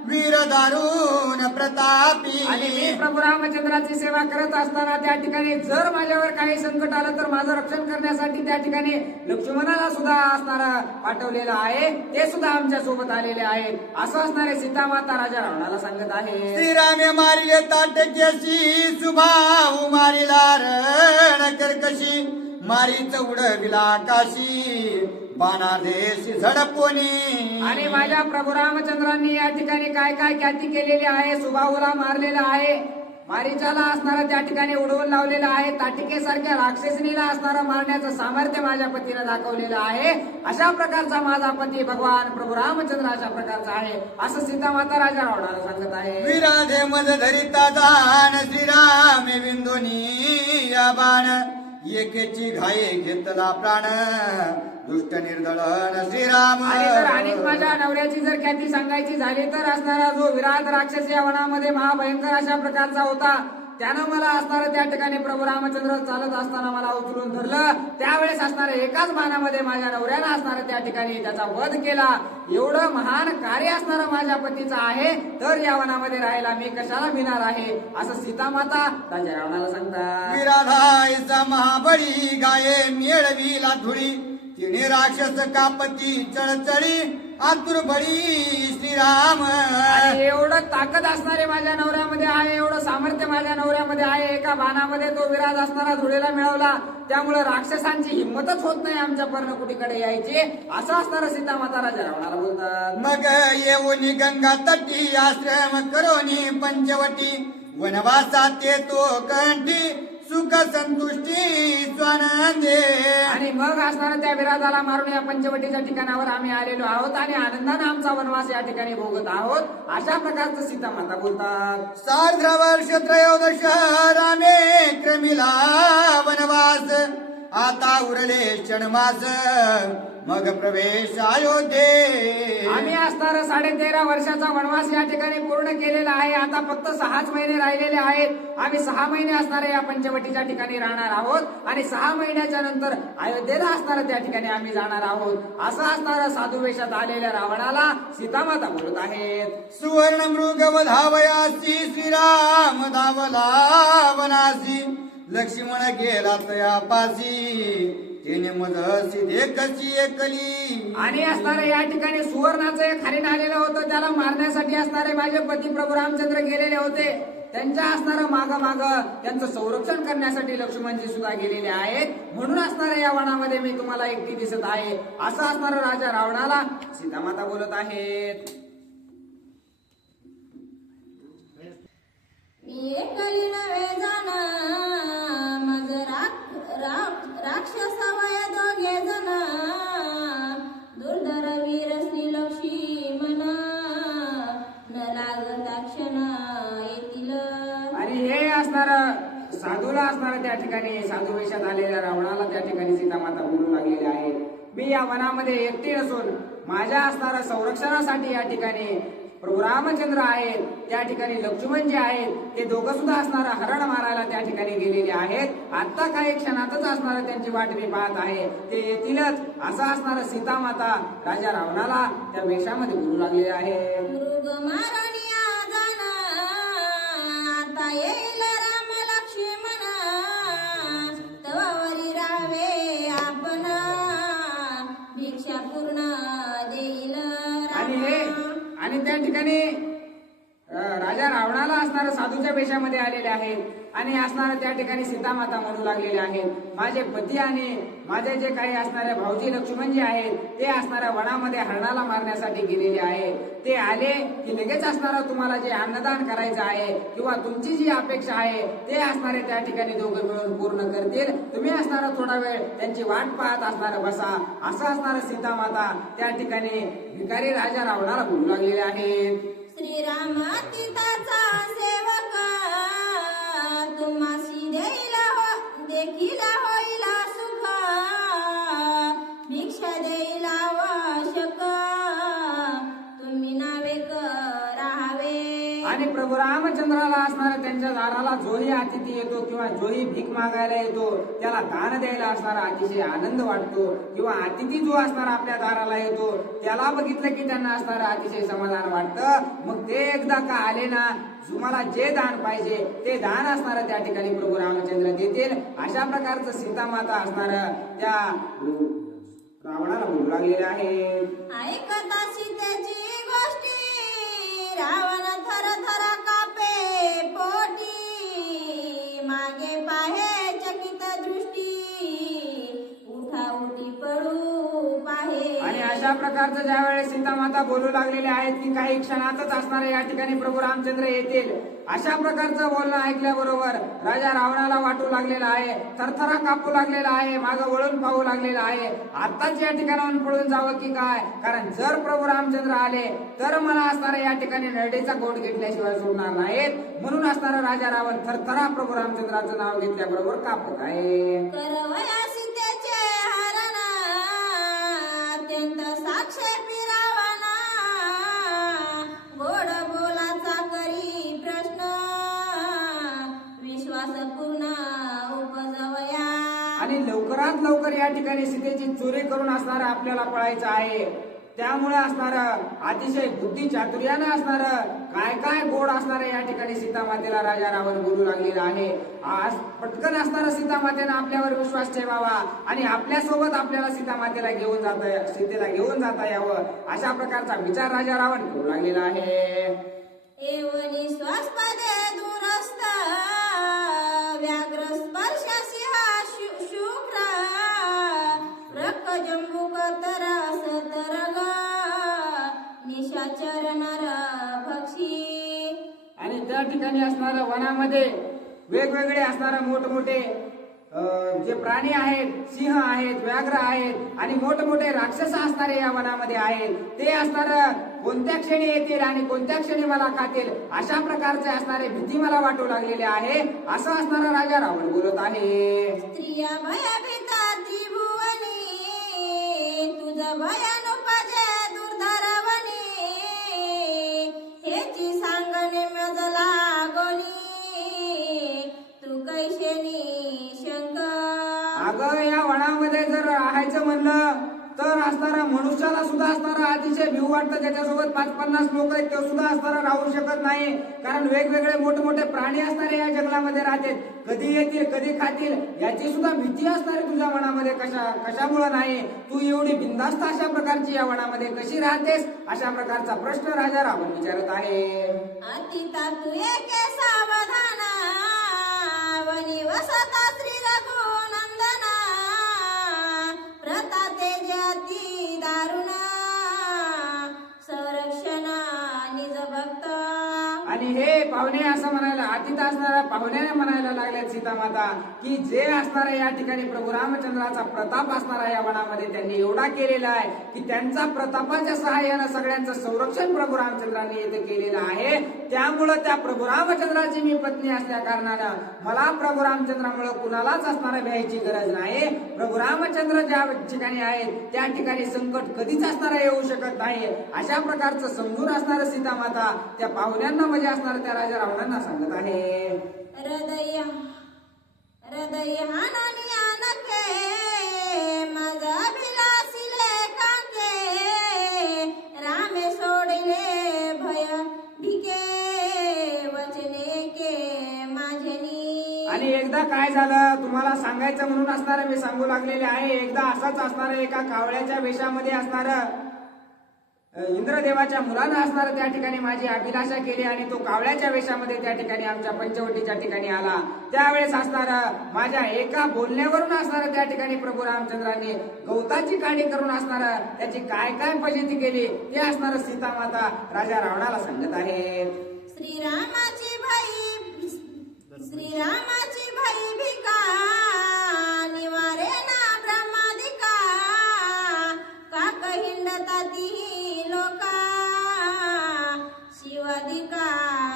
वीर दारुण प्रतापी. आणि मी प्रभू रामचंद्राची सेवा करत असताना त्या ठिकाणी जर माझ्यावर काही संकट आलं तर माझं रक्षण करण्यासाठी त्या ठिकाणी लक्ष्मणाला सुद्धा असणारा पाठवलेलं आहे, ते सुद्धा आमच्या सोबत आलेले आहेत असं असणारे सीता माता राजा रावणाला सांगत आहे. श्रीरामे मारिले ताटक्याशी सुभाऊ मारिला रण कर्कशी मारीच उडविला आकाशी बाणादेशी झडपोनी. आणि माझ्या प्रभू रामचंद्रांनी या ठिकाणी काय काय ख्याती केलेली आहे. सुबाहूला मारलेला आहे, मारीचाला असणारं त्या ठिकाणी उडवून लावलेलं आहे, ताटिकेसारख्या राक्षसनीला असणारं मारण्याचं सामर्थ्य माझ्या पतीनं दाखवलेलं आहे. अशा प्रकारचा माझा पती भगवान प्रभू रामचंद्र अशा प्रकारचा आहे असं सीतामाता राजा रावणाला सांगत आहे. विराधे मज धरिता जाण श्रीराम विंदोनी या बाण एकेची घाये घेतला प्राण दुष्ट निर्दळन श्रीराम. आणि जर अनेक माझ्या नवऱ्याची जर ख्याती सांगायची झाली तर असणारा जो विराट राक्षस या वनामध्ये महाभयंकर अशा प्रकारचा होता, त्यानं मला असणारं त्या ठिकाणी प्रभू रामचंद्र चालत असताना मला उचलून धरलं. त्यावेळेस असणारं एकाच बाणामध्ये माझ्या नवऱ्यानं असणारं त्या ठिकाणी त्याचा वध केला. एवढं महान कार्य असणारं माझ्या पतीचं आहे, तर या वनामध्ये राहायला मी कशाला भिणार आहे असं सीतामाता राजा रावणाला सांगतात. विराधायचा महाबळी गाये मिळविला धुळी तिने राक्षस कापती चळचळी आतुर बळी श्रीराम. आणि एवढं ताकद असणारे माझ्या नवऱ्यामध्ये आहे, एवढं सामर्थ्य माझ्या नवऱ्यामध्ये आहे. एका बाणामध्ये तो विराज असणारा धुळेला मिळवला, त्यामुळे राक्षसांची हिंमतच होत नाही आमच्या पर्णकुटीकडे यायची असं असणारं सीतामाता राजा रावणाला बोलतात. मग येऊनी गंगा तटी आश्रम करोनी पंचवटी वनवासात येतो कंठी सुख संतुष्टी स्वानंदे. आणि मग असणाऱ्या त्या विराजाला मारून या पंचवटीच्या ठिकाणावर आम्ही आलेलो आहोत आणि आनंदाने आमचा वनवास या ठिकाणी भोगत आहोत अशा प्रकारचं सीतामाता बोलतात. सार्ध वर्ष त्रयोदश रामे क्रमिला वनवास आता उरले क्षणमास मग प्रवेश अयोध्ये. आम्ही असणारा 13.5 वर्षाचा वनवास या ठिकाणी पूर्ण केलेला आहे. आता फक्त 6 महिने राहिलेले आहेत. आम्ही 6 महिने असणाऱ्या या पंचवटीच्या ठिकाणी राहणार आहोत आणि 6 महिन्याच्या नंतर अयोध्येला असणाऱ्या त्या ठिकाणी आम्ही जाणार आहोत असं असणारं साधू वेशात आलेल्या रावणाला सीतामाता बोलत आहेत. सुवर्ण मृग वधावयासी श्रीराम धावला वनासी लक्ष्मण गेला तयापासी तिने मदसी देखची एकली. आणि असणारं या ठिकाणी सुवर्णाचं एक हरिण आलेलं होतं, त्याला मारण्यासाठी असणारे माझे पती प्रभू रामचंद्र गेलेले होते. त्यांच्या असणारं माग त्यांचं संरक्षण करण्यासाठी लक्ष्मणजी सुद्धा गेलेले आहेत. म्हणून असणाऱ्या या वनामध्ये मी तुम्हाला एकटी दिसत आहे असं असणारं राजा रावणाला सीतामाता बोलत आहेत. एकली नव्हे जाण मज राक्षस वय दोघे जण दुर्धर वीर श्री लक्ष्मण न लागता क्षण येतील. आणि हे असणारं साधूला असणारं त्या ठिकाणी साधू वेशात आलेल्या रावणाला त्या ठिकाणी सीतामाता बोलू लागलेली आहे. मी या वनामध्ये एकटी नसून माझ्या असणाऱ्या संरक्षणासाठी या ठिकाणी प्रभू रामचंद्र आहेत, त्या ठिकाणी लक्ष्मण जे आहेत ते दोघं सुद्धा असणारं हरण मारायला त्या ठिकाणी गेलेले आहेत. आता काही क्षणातच असणारं त्यांची वाट मी पाहत आहे, ते येतीलच असं असणारं सीतामाता राजा रावणाला त्या वेशामध्ये बोलू लागलेले आहे. मृग मारण्या जाण आता येईल राम लक्ष्मण तवावरी राहावे आपण भिक्षा पूर्ण देईल. आणि त्या ठिकाणी राजा रावणाला असणारं साधूच्या वेशामध्ये आलेले आहेत आणि असणारं त्या ठिकाणी सीतामाता म्हणू लागलेले आहेत. माझे पती आणि माझे जे काही असणारे भाऊजी लक्ष्मण जे आहेत ते असणाऱ्या वनामध्ये हरणाला मारण्यासाठी गेलेले आहेत. ते आले की लगेच असणारं तुम्हाला जे अन्नदान करायचं आहे किंवा तुमची जी अपेक्षा आहे ते असणारे त्या ठिकाणी दोघं मिळून पूर्ण करतील. तुम्ही असणारा थोडा वेळ त्यांची वाट पाहत असणारं बसा असं असणारं सीतामाता त्या ठिकाणी भिकारी राजा रावणाला बोलू लागलेले आहेत. श्रीराम तीर्थाचा सेवक तुम्हासी देखील होईल सुख भिक्षा देईल आवश्यक तुम्ही नावे राहावे. आणि प्रभू रामचंद्राला असणारा त्यांच्या दाराला जोही अतिथी येतो किंवा जोही भीक मागायला येतो त्याला दान द्यायला असणारा अतिशय आनंद वाटतो किंवा अतिथी जो असणारा आपल्या दाराला येतो त्याला बघितलं की त्यांना असणारा अतिशय समाधान वाटतं. मग ते एकदा का आले ना तुम्हाला जे दान पाहिजे ते दान असणारं त्या ठिकाणी प्रभू रामचंद्र देतील अशा प्रकारचं सीतामाता असणारं त्या रावणाला बोलू लागलेले आहे. ऐकता सीतेची गोष्टी रावण थर थर कापे पोटी मागे पाहे चकित दृष्टी प्रकारचं ज्या वेळेस सीतामाता बोलू लागलेले आहेत की काही क्षणातच असणारे या ठिकाणी प्रभू रामचंद्र येतील, अशा प्रकारचं बोलणं ऐकल्याबरोबर राजा रावणाला वाटू लागलेला आहे, थरथरा कापू लागलेला आहे, मागं वळून पाहू लागलेला आहे. आताच या ठिकाणाहून पळून जावं की काय, कारण जर प्रभू रामचंद्र आले तर मला असणारे या ठिकाणी नरडेचा गोट घेतल्याशिवाय सोडणार नाहीत. म्हणून असणारा राजा रावण थरथरा प्रभू रामचंद्राचं नाव घेतल्याबरोबर कापत आहे. करवया सीतेचे हरण अत्यंत साक्षेपी रावणा, गोड बोलाचा करी प्रश्न विश्वास पूर्ण उपजवया. आणि लवकरात लवकर या ठिकाणी सीतेची चोरी करून असणार आपल्याला पळायचं आहे. त्यामुळे असणार अतिशय बुद्धी चातुर्यानं असणार काय काय गोड असणार या ठिकाणी सीतामातेला राजा रावण बोलू लागलेला आहे. आज पटकन असणार सीतामातेनं आपल्यावर विश्वास ठेवावा आणि आपल्यासोबत आपल्याला सीतेला घेऊन जाता यावं, अशा प्रकारचा विचार राजा रावण करू लागलेला आहे. एवनी स्वस्पदे दूरस्थ व्याघ्र स्पर्श सिंह शुक्र रक जंबुक तरस तरग निशाचर नर भक्षी. आणि त्या ठिकाणी असणाऱ्या वनामध्ये वेगवेगळे असणारे मोठमोठे जे प्राणी आहेत, सिंह आहेत, व्याघ्र आहेत आणि मोठमोठे राक्षस असणारे या वनामध्ये आहेत. ते असणार कोणत्या क्षणी येतील आणि कोणत्या क्षणी मला खातील, अशा प्रकारचे असणारे भीती मला वाटू लागलेले आहे, असं असणारा राजा रावण बोलत आहे. स्त्रिया भयभीता त्रिभुवनी तुझ भयानुपजे दुर्धरवनी, हेची सांगणे मजला गोनी तू कैशेनी शंक. अगं या वनामध्ये जर राहायचं म्हणलं तर असणारा मनुष्याला सुद्धा असणारा अतिशय भिव वाटतं. त्याच्यासोबत 5-50 लोक आहेत ते सुद्धा असणारा राहू शकत नाही, कारण वेगवेगळे मोठमोठे प्राणी असणारे या जंगलामध्ये राहतात. कधी येतील कधी खातील याची सुद्धा भीती असणारी तुझ्या मनामध्ये कशामुळे नाही. तू एवढी बिनधास्त अशा प्रकारची या वनामध्ये कशी राहतेस, अशा प्रकारचा प्रश्न राजा रावण विचारत आहे. अतिता तू एके सावधाना वनी वसता श्री रघुनंदना, प्रता तेजती दारुण संरक्षणा निज भक्त. आणि हे पाहुणे असं म्हणायला अतिथ असणाऱ्या पाहुण्याने म्हणायला लागल्यात सीतामाता की जे असणारा या ठिकाणी प्रभू रामचंद्राचा प्रताप असणारा या वनामध्ये त्यांनी एवढा केलेला आहे की त्यांचा प्रतापाच्या सहाय्यानं सगळ्यांचं संरक्षण प्रभू रामचंद्रांनी येथे केलेलं आहे. त्यामुळं त्या प्रभू रामचंद्राची मी पत्नी असल्या कारणानं मला प्रभू रामचंद्रामुळे कुणालाच असणारा भ्यायची गरज नाही. प्रभू रामचंद्र ज्या ठिकाणी आहेत त्या ठिकाणी संकट कधीच असणारा येऊ शकत नाही, अशा प्रकारचं समजून असणारं सीतामाता त्या पाहुण्यांना म्हणजे असणार त्या राजा रावणांना सांगत आहे. हृदय हानानी आनके माझा अभिलाषिले काके, रामे सोडले भय भिके वचने के माझेनी. आणि एकदा काय झालं तुम्हाला सांगायचं म्हणून असणार मी सांगू लागलेले आहे. एकदा असाच असणार एका कावळ्याच्या वेशामध्ये असणार इंद्रदेवाच्या मुलानं असणार त्या ठिकाणी माझी अभिलाषा केली आणि तो कावळ्याच्या वेशामध्ये त्या ठिकाणी आमच्या पंचवटीच्या ठिकाणी आला. त्यावेळेस असणार माझ्या एका बोलण्यावरून असणार त्या ठिकाणी प्रभू रामचंद्रांनी गवताची काढी करून असणार त्याची काय काय फजिती केली ते असणार सीतामाता राजा रावणाला सांगत आहे. श्रीरामाची भाई भिका निवारे ना ब्रह्मादिका, काक हिंडता ती लोका शिवादिका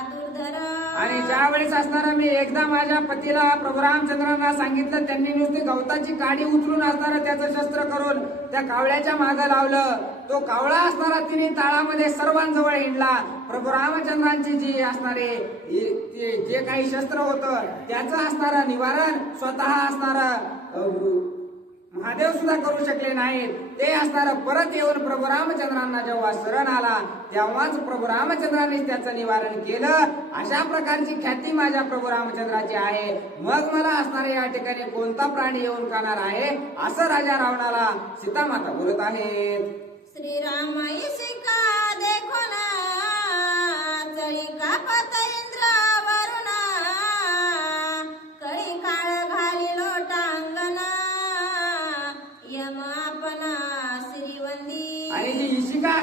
दुर्धर. आणि ज्या वेळेस असणारा मी एकदा माझ्या पतीला प्रभू रामचंद्रांना सांगितलं, त्यांनी नुसती गवताची काडी उचलून असणार त्याचं शस्त्र करून त्या कावळ्याच्या मागं लावलं. तो कावळा असणारा तिने ताळामध्ये सर्वांजवळ हिंडला. प्रभू रामचंद्रांची जी असणारे जे काही शस्त्र होतं त्याचं असणारं निवारण स्वतः असणारं महादेव सुद्धा करू शकले नाहीत. ते असणार परत येऊन प्रभू रामचंद्रांना जेव्हा शरण आला तेव्हाच प्रभू रामचंद्रांनी त्याचं निवारण केलं. अशा प्रकारची ख्याती माझ्या प्रभू रामचंद्राची आहे. मग मला असणारे या ठिकाणी कोणता प्राणी येऊन खाणार आहे, असं राजा रावणाला सीतामाता बोलत आहेत. श्रीरामाई शिका देखो ना चळी कापत इंद्र वरुणा, कळी काळ घाली लोटांगणा यम आपणा श्रीवंदी. आणि जी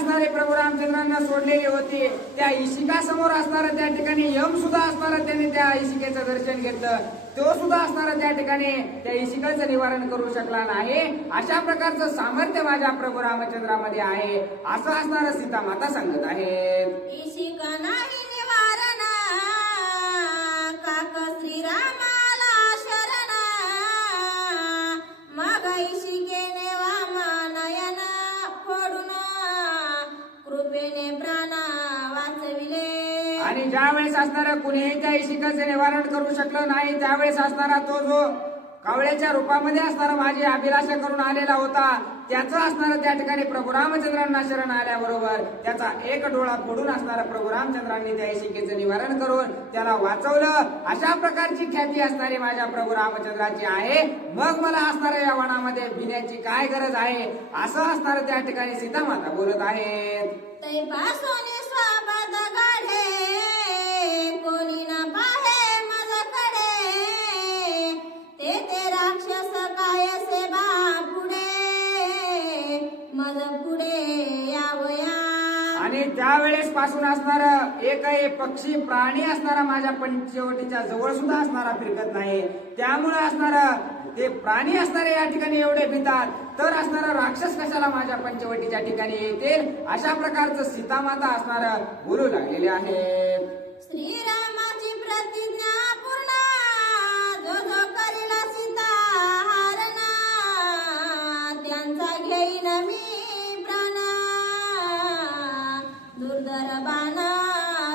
असणारे प्रभू रामचंद्रांना सोडलेली होती त्या इशिका समोर असणारं त्या ठिकाणी यम सुद्धा असणारं त्यांनी त्या इशिकेचं दर्शन घेतलं. तो सुद्धा असणारा त्या ठिकाणी त्या इशिकाचं निवारण करू शकला नाही. अशा प्रकारचं सामर्थ्य माझ्या प्रभू रामचंद्रामध्ये आहे असं असणारं सीता माता सांगत आहेत. इशिका नाही निवारण काक श्रीरामाला शरण मग इशिकेने वामनयन फोडून कृपेने प्राण वाचविले. आणि ज्या वेळेस असणारा कुणीही त्या इशिकाचे निवारण करू शकलं नाही त्यावेळेस असणारा तो जो कावळ्याच्या रूपामध्ये असणारा माझी अभिलाषा करून आलेला होता त्याचं असणारं त्या ठिकाणी प्रभू रामचंद्रांना शरण आल्याबरोबर त्याचा एक डोळा फोडून असणारा प्रभू रामचंद्रांनी त्या इशिकेचं निवारण करून त्याला वाचवलं. अशा प्रकारची ख्याती असणारी माझ्या प्रभू रामचंद्राची आहे. मग मला असणाऱ्या या वनामध्ये भिण्याची काय गरज आहे असं असणारं त्या ठिकाणी सीता माता बोलत आहेत. तैपासून स्वागत गाढे कोणी न पाहे मजकडे ते राक्षस काय से पुढे मज पुढे यावया. आणि त्यावेळेस पासून असणार एकही पक्षी प्राणी असणारा माझ्या पंचवटीच्या जवळ सुद्धा असणारा फिरकत नाही. त्यामुळे असणारा ते प्राणी असणारे या ठिकाणी एवढे भितात तर असणारा राक्षस कशाला माझ्या पंचवटीच्या ठिकाणी येतील अशा प्रकारचं सीता माता असणार बोलू लागलेले आहे. श्रीरामाची प्रतिज्ञा पूर्ण जो जो करीला सीता हरण त्यांचा घेईन मी प्राण दुर्धर बाण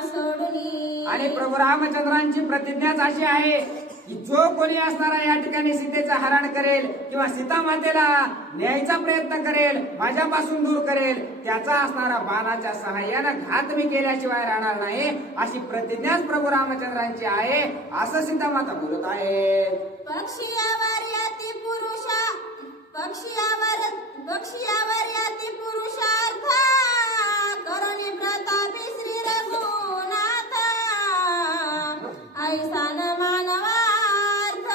सोडून. आणि प्रभू रामचंद्रांची प्रतिज्ञाच अशी आहे की जो कोणी असणारा या ठिकाणी सीतेचं हरण करेल किंवा सीता मातेला न्यायचा प्रयत्न करेल माझ्यापासून दूर करेल त्याचा असणारा बाणाच्या सहाय्यानं घात मी केल्याशिवाय राहणार नाही अशी प्रतिज्ञाच प्रभू रामचंद्रांची आहे असं सीता माता बोलत आहे. पक्षियावर याती पुरुषार्थ करुणी प्रतापी श्री रघुनाथ ऐसान मानवार्थ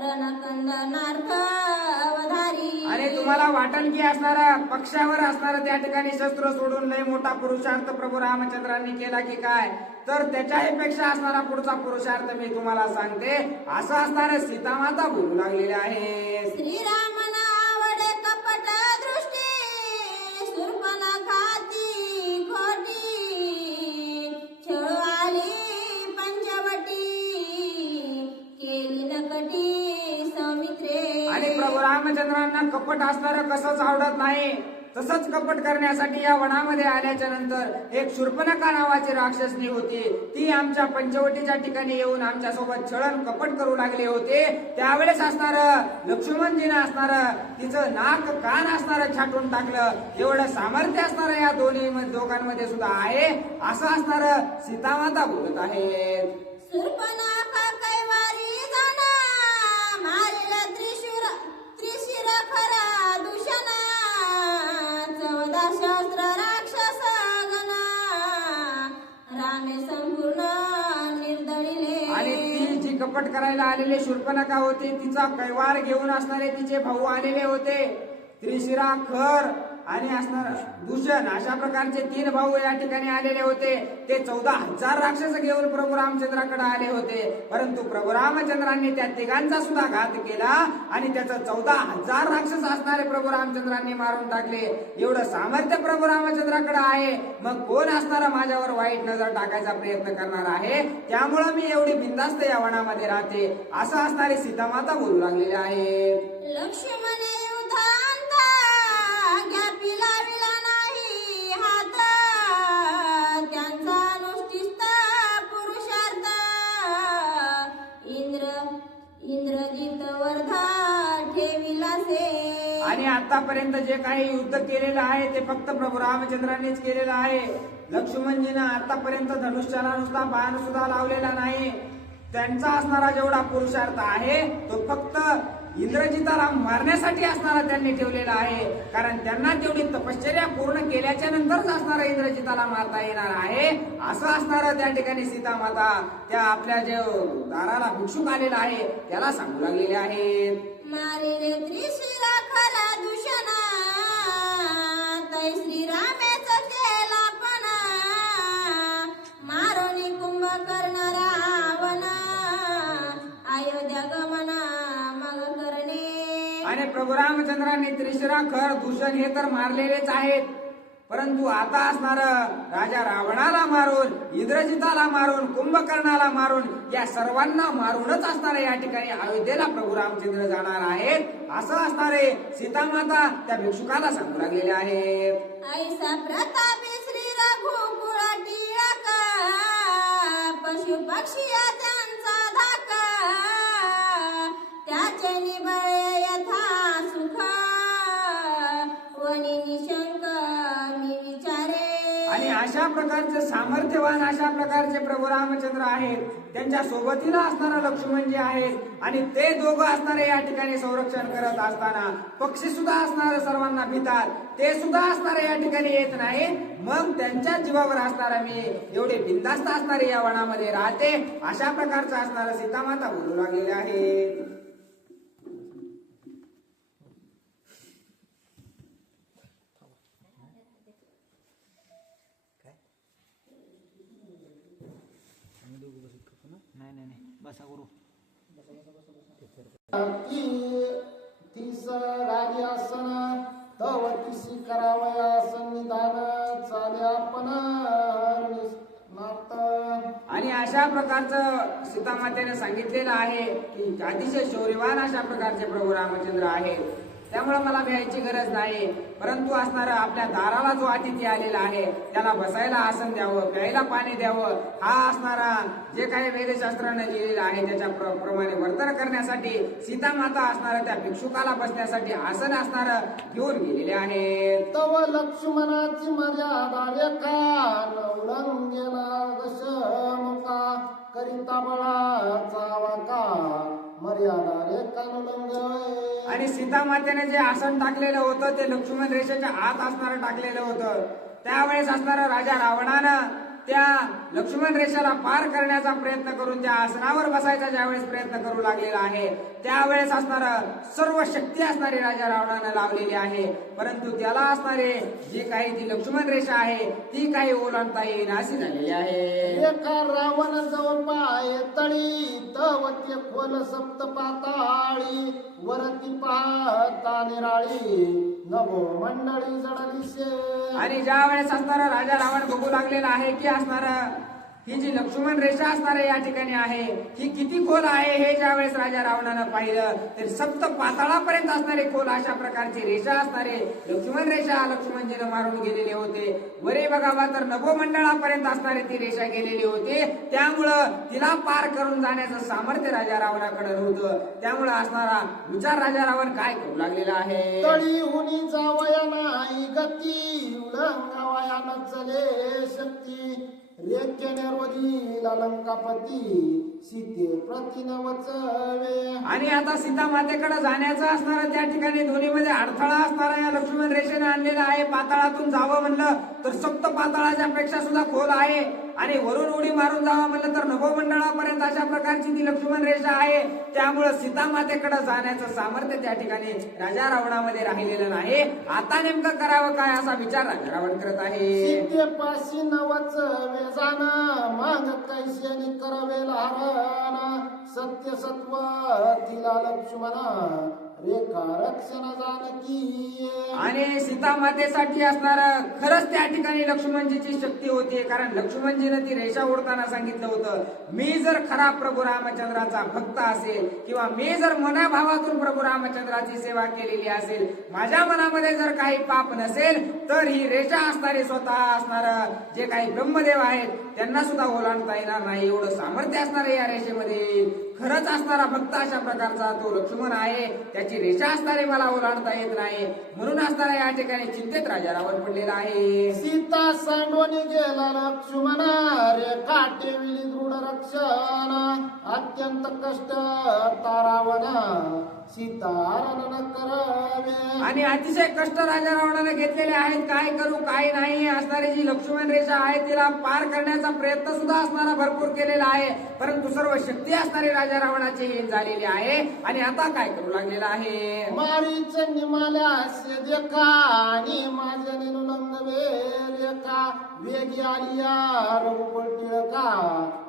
रणकंदनार्थ अवधारी. आणि तुम्हाला वाटल की असणारा पक्षावर असणारा त्या ठिकाणी शस्त्र सोडून लय मोठा पुरुषार्थ प्रभू रामचंद्रांनी केला की काय तर त्याच्याही पेक्षा असणारा पुढचा पुरुषार्थ मी तुम्हाला सांगते असं असणारे सीता माता बोलू लागलेले आहे. श्रीरामना आवडे कपट दृष्टी सुरपणा खाती खोटी छळ आली पंचवटी केली नकटी सौमित्रे. आणि प्रभू रामचंद्रांना कपट असणारं कसंच आवडत नाही. तसंच कपट करण्यासाठी या वनामध्ये आल्याच्या नंतर एक शूर्पणखा नावाची राक्षसनी होती. ती आमच्या पंचवटीच्या ठिकाणी येऊन आमच्या सोबत छळण कपट करू लागले होते. त्यावेळेस असणार लक्ष्मणजीनं असणार तिचं नाक कान असणार छाटून टाकलं. एवढं सामर्थ्य असणार या दोघांमध्ये सुद्धा आहे असं असणार सीतामाता बोलत आहेत. सुरपणखा कैवारी जाना मारिला त्रिशिर खरा दूषण 14 सहस्र राक्षस गणा रामे संपूर्ण निर्दळिले. आणि ती जी कपट करायला आलेली शूर्पणखा होती तिचा कैवार घेऊन असणारे तिचे भाऊ आलेले होते. त्रिशिरा खर आणि असणार दूषण अशा प्रकारचे 3 भाऊ या ठिकाणी आलेले होते. ते 14,000 राक्षस घेऊन प्रभू रामचंद्राकडे आले होते. परंतु प्रभू रामचंद्रांनी त्या तिघांचा सुद्धा घात केला आणि त्याचं 14,000 राक्षस असणारे प्रभू रामचंद्रांनी मारून टाकले. एवढं सामर्थ्य प्रभू रामचंद्राकडे आहे. मग कोण असणारा माझ्यावर वाईट नजर टाकायचा प्रयत्न करणार आहे. त्यामुळं मी एवढी बिनधास्त या वनामध्ये राहते असं असणारी सीतामाता बोलू लागलेले आहे. लक्ष्मणे युद्धांत घ्या पिलाविला नाही हात त्यांचा नुसतीच पुरुषार्थ इंद्रजित वर्धा ठेविला से. आणि आतापर्यंत जे काही युद्ध केलेलं आहे ते फक्त प्रभू रामचंद्रांनीच केलेलं आहे. लक्ष्मणजीनं आतापर्यंत धनुष्याला नुसता बाण सुद्धा लावलेला नाही. त्यांचा असणारा जेवढा पुरुषार्थ आहे तो फक्त इंद्रजिताला मारण्यासाठी असणारा त्यांनी ठेवलेला आहे. कारण त्यांना तेवढी तपश्चर्या पूर्ण केल्याच्या नंतरच असणारा इंद्रजिताला मारता येणार आहे असं असणारं त्या ठिकाणी सीतामाता त्या आपल्या जे दाराला भिक्षुक आलेला आहे त्याला सांगू लागलेले आहेत. मारिले त्रिशिरा खरा दूषण तै श्रीरामेच केला पण मारोनी कुंभकर्ण रावण अयोध्या गमन मग करणे. आणि प्रभू रामचंद्रांनी त्रिशिरा खर दूषण हे तर मारलेलेच आहेत, परंतु आता असणार राजा रावणाला मारून, इंद्रजिताला मारून, कुंभकर्णाला मारून, या सर्वांना मारूनच असणारे या ठिकाणी अयोध्येला प्रभू रामचंद्र जाणार आहेत, असं असणारे सीतामाता त्या भिक्षुकाला सांगू लागलेले आहेत. ऐसा प्रतापी श्री रघुकुळ टिळक पशु पक्षी त्यांचा धाका त्याचे निबळे यथा सुख वनी निशंक मी विचारे. आणि अशा प्रकारचे सामर्थ्यवान अशा प्रकारचे प्रभू रामचंद्र आहेत, त्यांच्या सोबतीला असणारा लक्ष्मण जे आहेत, आणि ते दोघं असणारे या ठिकाणी संरक्षण करत असताना पक्षी सुद्धा असणारे सर्वांना भितात, ते सुद्धा असणारे या ठिकाणी येत नाही. मग त्यांच्या जीवावर असणारा मी एवढे बिनधास्त असणारे या वनामध्ये राहते, अशा प्रकारचं असणारं सीतामाता बोलू लागलेले आहे. तीस रागी आसन तव तिसी करावया संविधान चाले आपण नात. आणि अशा प्रकारचं सीतामातेने सांगितलेलं आहे की अतिशय शौर्यवान अशा प्रकारचे प्रभू रामचंद्र आहेत, त्यामुळे मला भ्यायची गरज नाही. परंतु असणारा आपल्या दाराला जो अतिथी आलेला आहे त्याला बसायला आसन द्यावं, प्यायला पाणी द्यावं, हा असणारा जे काही वेदशास्त्राने लिहिलेलं आहे त्याच्या प्रमाणे वर्तन करण्यासाठी सीतामाता असणारा त्या भिक्षुकाला बसण्यासाठी आसन असणार घेऊन गेलेले आहेत. तव लक्ष्मणाची मर्यादा लेखा उल्लंघना दशमुखा करिता बळाचा वाका मर्यादा रेखानुलंघवे. आणि सीतामातेने जे आसन टाकलेलं होतं ते लक्ष्मण रेषेच्या आत असणारं टाकलेलं होतं. त्यावेळेस असणारा राजा रावणानं त्या लक्ष्मण रेषेला पार करण्याचा प्रयत्न करून त्या आसनावर बसायचा ज्यावेळेस प्रयत्न करू लागलेला आहे, त्यावेळेस असणारा सर्व शक्ती असणारी राजा रावणानं लावलेली आहे, परंतु त्याला असणारे जी काही ती लक्ष्मण रेषा आहे ती काही ओलांडता येईन अशी झालेली आहे. एका रावण जवळ पाय तळी तवत्य खोल सप्त पाताळी वरती पाहता निराळी नभो मंडळी जडलिसे. आणि ज्या वेळेस असणारा राजा रावण बघू लागलेला आहे की असणारा ही जी लक्ष्मण रेषा असणारे या ठिकाणी आहे ही किती खोल आहे हे ज्या वेळेस राजा रावणानं पाहिलं तर सप्त पाताळापर्यंत असणारे खोल अशा प्रकारची रेषा असणारे लक्ष्मण रेषा लक्ष्मणजीनं मारून गेलेले होते. वरे बघावा तर नभोमंडळापर्यंत असणारे ती रेषा गेलेली होते, त्यामुळं तिला पार करून जाण्याचं सामर्थ्य राजा रावणाकडे नव्हतं. त्यामुळं असणारा विचार राजा रावण काय करू लागलेला आहे. तळी हुनी जावया नाही गती उलंघावया न चले शक्ती रेखे निर्वधीला लंकापती सीते प्रतिनवचवे. आणि आता सीता मातेकडे जाण्याचं असणारं त्या ठिकाणी दोन्हीमध्ये अडथळा असणारा या लक्ष्मण रेषेने आणलेला आहे. पाताळातून जावं म्हणलं तर सप्त पाताळाच्या पेक्षा सुद्धा खोल आहे, आणि वरून उडी मारून जावं म्हणलं तर नभोमंडळापर्यंत अशा प्रकारची ती लक्ष्मण रेषा आहे. त्यामुळे सीता मातेकडे जाण्याचं सामर्थ्य त्या ठिकाणी राजा रावणामध्ये राहिलेलं नाही. आता नेमकं करावं काय असा विचार राजा रावण करत आहे. सीते पाशी नवचवे जाणं मग कैश्यानी करावे लहान सत्य सत्व तिला लक्ष्मण रेखा रक्षण जानकी. आणि सीता मातेसाठी असणार खरंच त्या ठिकाणी लक्ष्मणजीची शक्ती होती, कारण लक्ष्मणजीनं ती रेषा ओढताना सांगितलं होतं मी जर खरा प्रभू रामचंद्राचा भक्त असेल किंवा मी जर मनाभावातून प्रभू रामचंद्राची सेवा केलेली असेल, माझ्या मनामध्ये जर काही पाप नसेल तर ही रेषा असणारे स्वतः असणार जे काही ब्रह्मदेव आहेत त्यांना सुद्धा ओलांडता येणार नाही, एवढं सामर्थ्य असणार या रेषेमध्ये. खरंच असणारा भक्त अशा प्रकारचा तो लक्ष्मण आहे, त्याची रेषा असणारे मला ओलांडता येत नाही, म्हणून असणारा या ठिकाणी चिंतेत राजा रावण पडलेला आहे. सीता सांडवणी गेला लक्ष्मण रेखा ठेविली दृढ रक्षण अत्यंत कष्ट तारावण सीतारण करावे. आणि अतिशय कष्ट राजा रावणाने घेतलेले आहेत, काय करू काय नाही असणारी जी लक्ष्मण रेषा आहे तिला पार करण्याचा प्रयत्न सुद्धा असणारा भरपूर केलेला आहे, परंतु सर्व शक्ती असणारी राजा रावणाची हीन झालेली आहे आणि आता काय करू लागलेला आहे. मारीच निमाल्यासे देखा आणि माझ्या निनुनंद वेरेका वेगी आलिया रघुकुल टिळका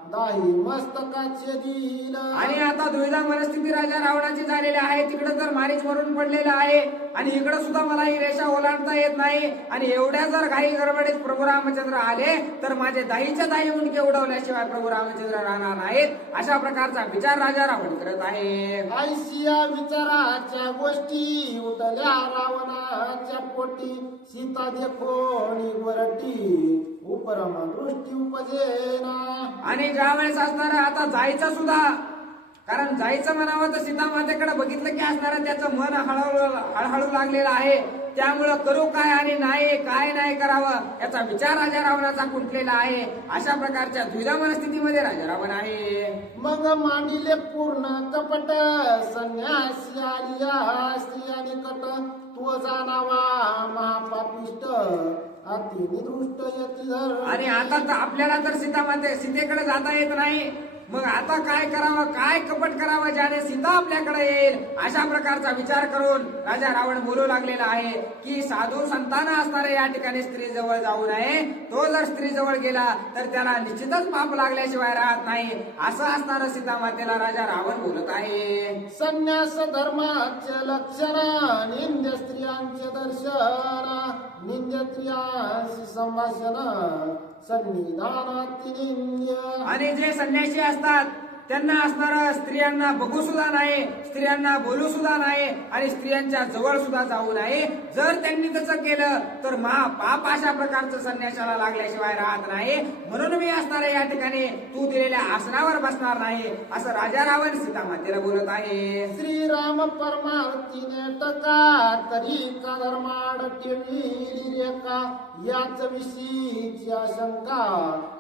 दाही मस्तकाचे दिल. आणि आता दुविधा मनस्थिती राजा रावणाची झालेली आहे. तिकडे तर मारीच मरून पडलेला आहे आणि इकडे सुद्धा मला ही रेषा ओलांडता येत नाही आणि एवढ्या जर घाई गडबडीत प्रभू रामचंद्र आले तर माझे दाहीच्या दाही उंडके उडवल्याशिवाय प्रभू रामचंद्र राहणार नाहीत, अशा प्रकारचा विचार राजा रावण करत आहे. ऐसिया विचाराच्या गोष्टी उठल्या रावणाच्या पोटी सीता देखो निवरटी उपरम दृष्टी उपजेना. आणि ज्यावेळेस असणार आता जायचं सुद्धा, कारण जायचं म्हणावं तर सीता मातेकडे बघितलं की असणार त्याचं मन हळहळू लागलेलं आहे, त्यामुळं करू काय आणि काय नाही करावं याचा विचार राजा रावणाचा खुंटलेला आहे. अशा प्रकारच्या द्विधा मनस्थितीमध्ये राजा रावण आहे. मग मांडिले पूर्ण कपट संन्यासी आलिया स्त्रियानी कट तू जाणावा महापापिष्ट अति निदृष्ट यती धर. आणि आता तर आपल्याला तर सीतेकडे जाता येत नाही, मग आता काय करावं, काय कपट करावं ज्याने सीता आपल्याकडे येईल, अशा प्रकारचा विचार करून राजा रावण बोलू लागलेला आहे की साधू संतांना असणाऱ्या या ठिकाणी स्त्री जवळ जाऊ नये. तो जर स्त्री जवळ गेला तर त्याला निश्चितच पाप लागल्याशिवाय राहत नाही, असं असणारं सीता मातेला राजा रावण बोलत आहे. संन्यास धर्माचे लक्षण निंद्य स्त्रियांचे दर्शन निंद्य स्त्रियांशी संभाषण सन्निधानात निंद्य. आणि जे संन्यासी असतात त्यांना असणारा स्त्रियांना बघू सुद्धा नाही, स्त्रियांना बोलू सुद्धा नाही आणि स्त्रियांच्या जवळ सुद्धा जाऊ नये. जर त्यांनी तसं केलं तर महापाप अशा प्रकारचं संन्यासाला लागल्याशिवाय राहत नाही. म्हणून मी असणाऱ्या या ठिकाणी तू दिलेल्या आसनावर बसणार नाही, असं राजा रावण सीता मातेला बोलत आहे. श्रीराम परमार्थीने टका तरी का धर्माड टिळली रेखा याच विषयीची आशंका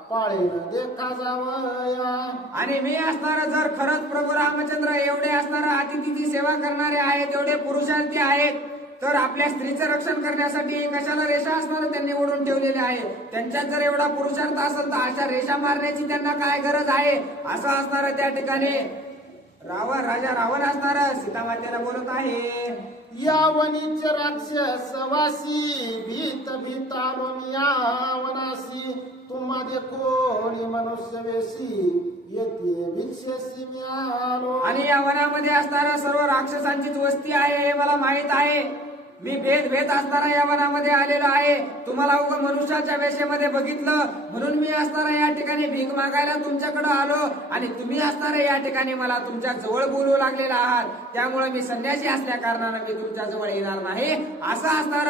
पाळेन देखा जावया. आणि मी असणार जर खरंच प्रभू रामचंद्र एवढे असणारा अतिथीची सेवा करणारे आहेत, एवढे पुरुषार्थी आहेत, तर आपल्या स्त्रीचं रक्षण करण्यासाठी कशाला रेषा असणार त्यांनी ओढून ठेवलेले आहे. त्यांच्यात जर एवढा पुरुषार्थ असेल तर अशा रेषा मारण्याची त्यांना काय गरज आहे, असं असणार त्या ठिकाणी राजा रावण असणार सीता मातेला बोलत आहे. या वनीचे राक्षस वासी भीत भीतालो या वनासी तुम्हा देखोनी मनुष्य वेशी येते भिक्षेसी मी आलो. आणि या वनामध्ये असणाऱ्या सर्व राक्षसांचीच वस्ती आहे हे मला माहित आहे. मी भेद असणारा या वनामध्ये आलेलो आहे. तुम्हाला उगा मनुष्याच्या वेशेमध्ये बघितलं म्हणून मी असणारा या ठिकाणी भीक मागायला तुमच्याकडे आलो आणि तुम्ही असणारे या ठिकाणी मला तुमच्या जवळ बोलू लागलेला आहात. त्यामुळे मी संन्यासी असल्या कारणानं मी तुमच्या जवळ येणार नाही, असं असणार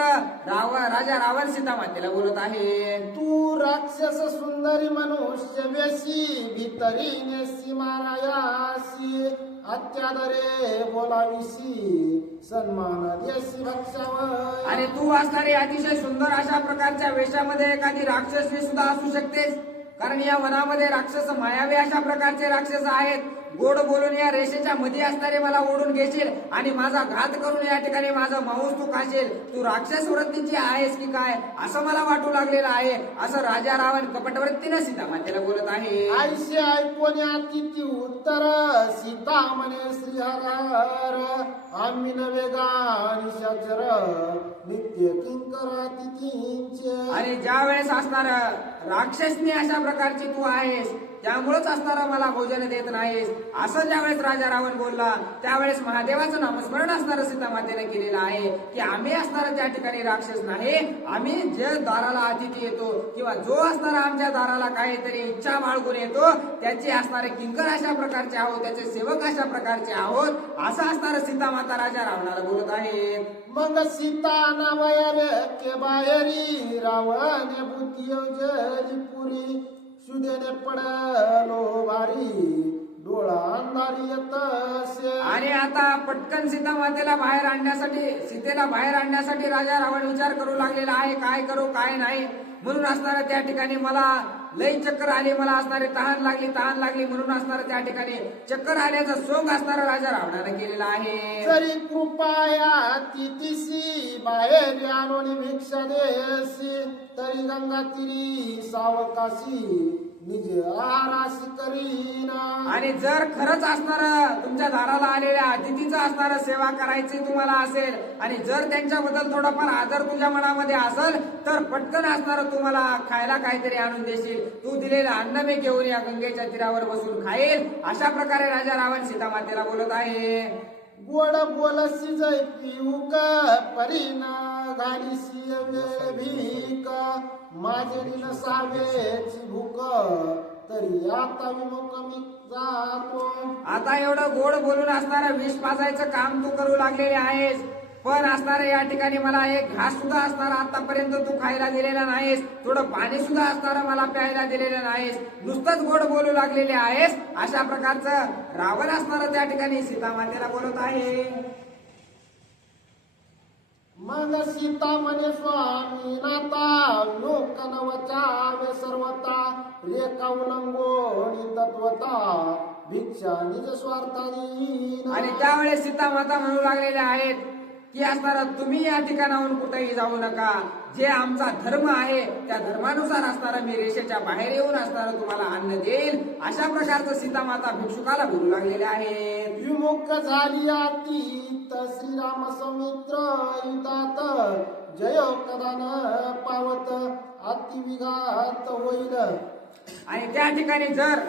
राजा रावण सीता मातेला बोलत आहे. तू राक्षस सुंदरी मनुष्य वेशी भीतरी नेसी मारायासी अत्यादरे बोलाविसी सन्मान देशी भक्षावर. आणि तू असणारी अतिशय सुंदर अशा प्रकारच्या वेशामध्ये एखादी राक्षसी सुद्धा असू शकतेस, कारण या वनामध्ये राक्षस मायावी अशा प्रकारचे राक्षस आहेत. गोड बोलून या रेषेच्या मध्ये असणारे मला ओढून घेशील आणि माझा घात करून या ठिकाणी माझा मांस तू खाशील. तू राक्षस वृत्तीची आहेस की काय असं मला वाटू लागलेलं आहे, असं राजा रावण कपटवृत्तीनं सीता मातेला बोलत आहे. आयसे ऐकोने अतिथी उत्तर सीता म्हणे श्रीहर आम्ही नवेगा निशाचर नित्य किंकर अतिथींचे. आणि ज्या वेळेस असणार राक्षसनी अशा प्रकारची तू आहेस त्यामुळेच असणारा मला भोजन देत नाहीस, असं ज्यावेळेस राजा रावण बोलला त्यावेळेस महादेवाचं नामस्मरण असणारं सीता मातेने केलेलं आहे की आम्ही असणारा त्या ठिकाणी राक्षस नाही. आम्ही जे दाराला अतिथी येतो किंवा जो असणारा आमच्या दाराला काहीतरी इच्छा बाळगून येतो त्याचे असणारे किंकर अशा प्रकारचे आहोत, त्याचे सेवक अशा प्रकारचे आहोत, असं असणारं सीता माता राजा रावणाला बोलत आहे. मग सीता नावयारे के बाहेरी रावणे बुद्धी योजली पुरी सुदेने पडलो भारी डोळा अंधारी येतसे. आणि आता पटकन सीता मातेला सीतेला बाहेर आणण्यासाठी राजा रावण विचार करू लागलेला आहे, काय करू काय नाही. म्हणून असणारा त्या ठिकाणी मला लई चक्कर आली, मला असणारी तहान लागली म्हणून असणारा त्या ठिकाणी चक्कर आल्याचं सोंग असणारा राजा रावणाने केलेला आहे. जरी कृपाया तिथिसी बाहेर आणून भिक्षा देसी तरी गंगा तिरी सावकाशी निज आहाराशी करीना. आणि जर खरंच असणार तुमच्या दाराला आलेल्या अतिथीचं असणार सेवा करायची तुम्हाला असेल आणि जर त्यांच्याबद्दल थोडाफार आदर तुझ्या मनामध्ये असेल तर पटकन असणार तुम्हाला खायला काहीतरी आणून देशील. तू दिलेलं अन्न मी घेऊन या गंगेच्या तीरावर बसून खाईल. अशा प्रकारे राजा रावण सीता मातेला बोलत आहे. गोड बोलसी जय पिऊक परीना घालीसी भीक माझे दिन सावेची भूक तरी आता विमुख मी जातो. आता एवढं गोड बोलून असणारं विष पाजायचं काम तू करू लागलेले आहेस, पण असणारं या ठिकाणी मला एक घास सुद्धा असणार आतापर्यंत तू खायला दिलेला नाहीस, थोडं पाणी सुद्धा असणारं मला प्यायला दिलेलं नाहीस, नुसतंच गोड बोलू लागलेले आहेस. अशा प्रकारचं रावण असणारं त्या ठिकाणी सीता मातेला बोलत आहे. मग सीता म्हणे स्वामी नाता लोक नवचावे सर्वता रेखा उल्लंघोनी तत्वता भिक्षा निज स्वार्थानी. आणि त्यावेळेस सीता माता म्हणू लागलेल्या आहेत की असणारा तुम्ही या ठिकाणाहून कुठेही जाऊ नका. जे आमचा धर्म आहे त्या धर्मानुसार असणारा मी रेषेच्या बाहेर येऊन असणारा तुम्हाला अन्न देईल. अशा प्रकारचं सीता माता भिक्षुकाला बोलू लागलेल्या आहेत. विमुख झाली अतीत श्रीराम समित्र युतात जयो कदा न पावत अतिविघात होईल. आणि त्या ठिकाणी जर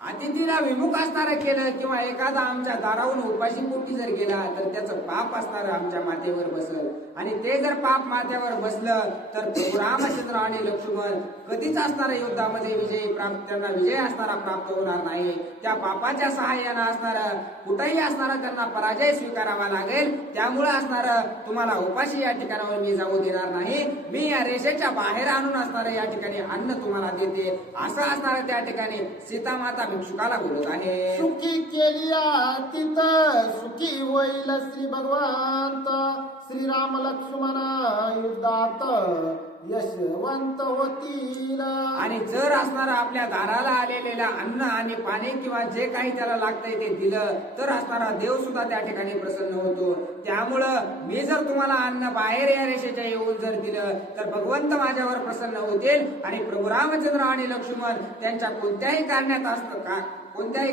अतिथीला विमुख असणारं केलं किंवा एखादा आमच्या दाराहून उपाशी पोटी जर गेला तर त्याचं पाप असणारं आमच्या माथेवर बसल. आणि ते जर पाप माथ्यावर बसलं तर रामचंद्र आणि लक्ष्मण कधीच असणाऱ्या युद्धामध्ये त्यांना विजय असणारा प्राप्त होणार नाही. त्या पापाच्या सहाय्यानं असणारं कुठेही असणारा त्यांना पराजय स्वीकारावा लागेल. त्यामुळे असणारं तुम्हाला उपाशी या ठिकाणावर मी जाऊ देणार नाही. मी या रेषेच्या बाहेर आणून असणारं या ठिकाणी अन्न तुम्हाला देते. असं असणारं त्या ठिकाणी सीता माता भिक्षुकाला बोलत आहे. सुखी केली तिथ सुखी होईल श्री भगवंत श्रीराम लक्ष्मण युद्धात यशवंत होतील. आणि जर असणार आपल्या दाराला आलेल्या अन्न आणि पाणी किंवा जे काही त्याला लागतंय ते दिलं तर असणारा देव सुद्धा त्या ठिकाणी प्रसन्न होतो. त्यामुळं मी जर तुम्हाला अन्न बाहेर या रेषेच्या येऊन जर दिलं तर भगवंत माझ्यावर प्रसन्न होतील आणि प्रभू रामचंद्र आणि लक्ष्मण त्यांच्या कोणत्याही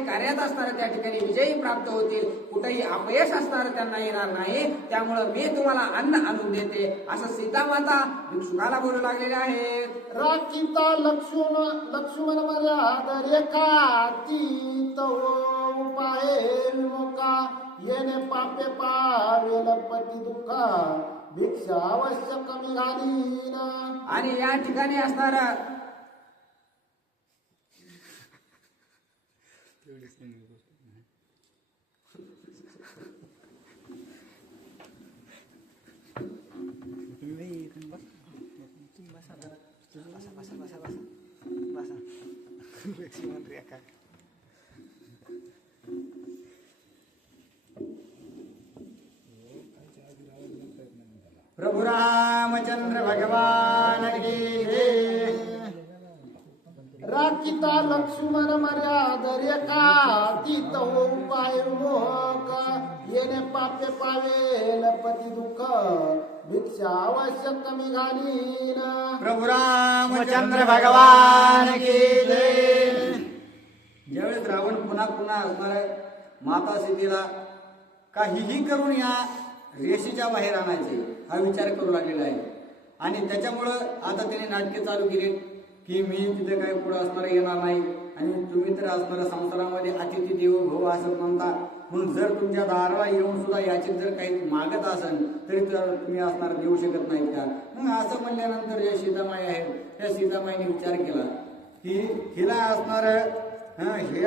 कार्यात असणारं त्या ठिकाणी विजयी प्राप्त होतील. कुठेही अपयश असणारं त्यांना येणार नाही. त्यामुळं मी तुम्हाला अन्न आणून देते असं सीता माता भिक्षुकाला बोलू लागलेले आहेत. राखीता लक्ष्मण मर्यादा रेखा तीत उपाय विमुखा येणे पापे पावेल पती दुःखा भिक्षा अवश्य कमी घालीन. आणि या ठिकाणी असणारा प्रभु रामचंद्र भगवान की जय. राखीता लक्ष्मण मर्यादा रेखा तीत उपाय मोहक येणे पापे पावेल पती दुःख भिक्षा अवश्य कमी घालीन. प्रभु रामचंद्र भगवान की जय. ज्यावेळेस रावण पुन्हा असणार माता सीतेला काहीही करून या रेषेच्या बाहेर आणायचे हा विचार करू लागलेला आहे. आणि त्याच्यामुळं आता त्याने नाटके चालू केली की मी तिथे काही पुढे असणार येणार नाही आणि तुम्ही तर असणाऱ्या संसारामध्ये अतिथी देवो भव असं म्हणता. म्हणून जर तुमच्या दाराला येऊन सुद्धा याची जर काही मागत असेल तरी तर तुम्ही असणार देऊ शकत नाहीत का. मग असं म्हणल्यानंतर जे सीतामाई आहेत त्या सीतामाईने विचार केला की हिला असणार हे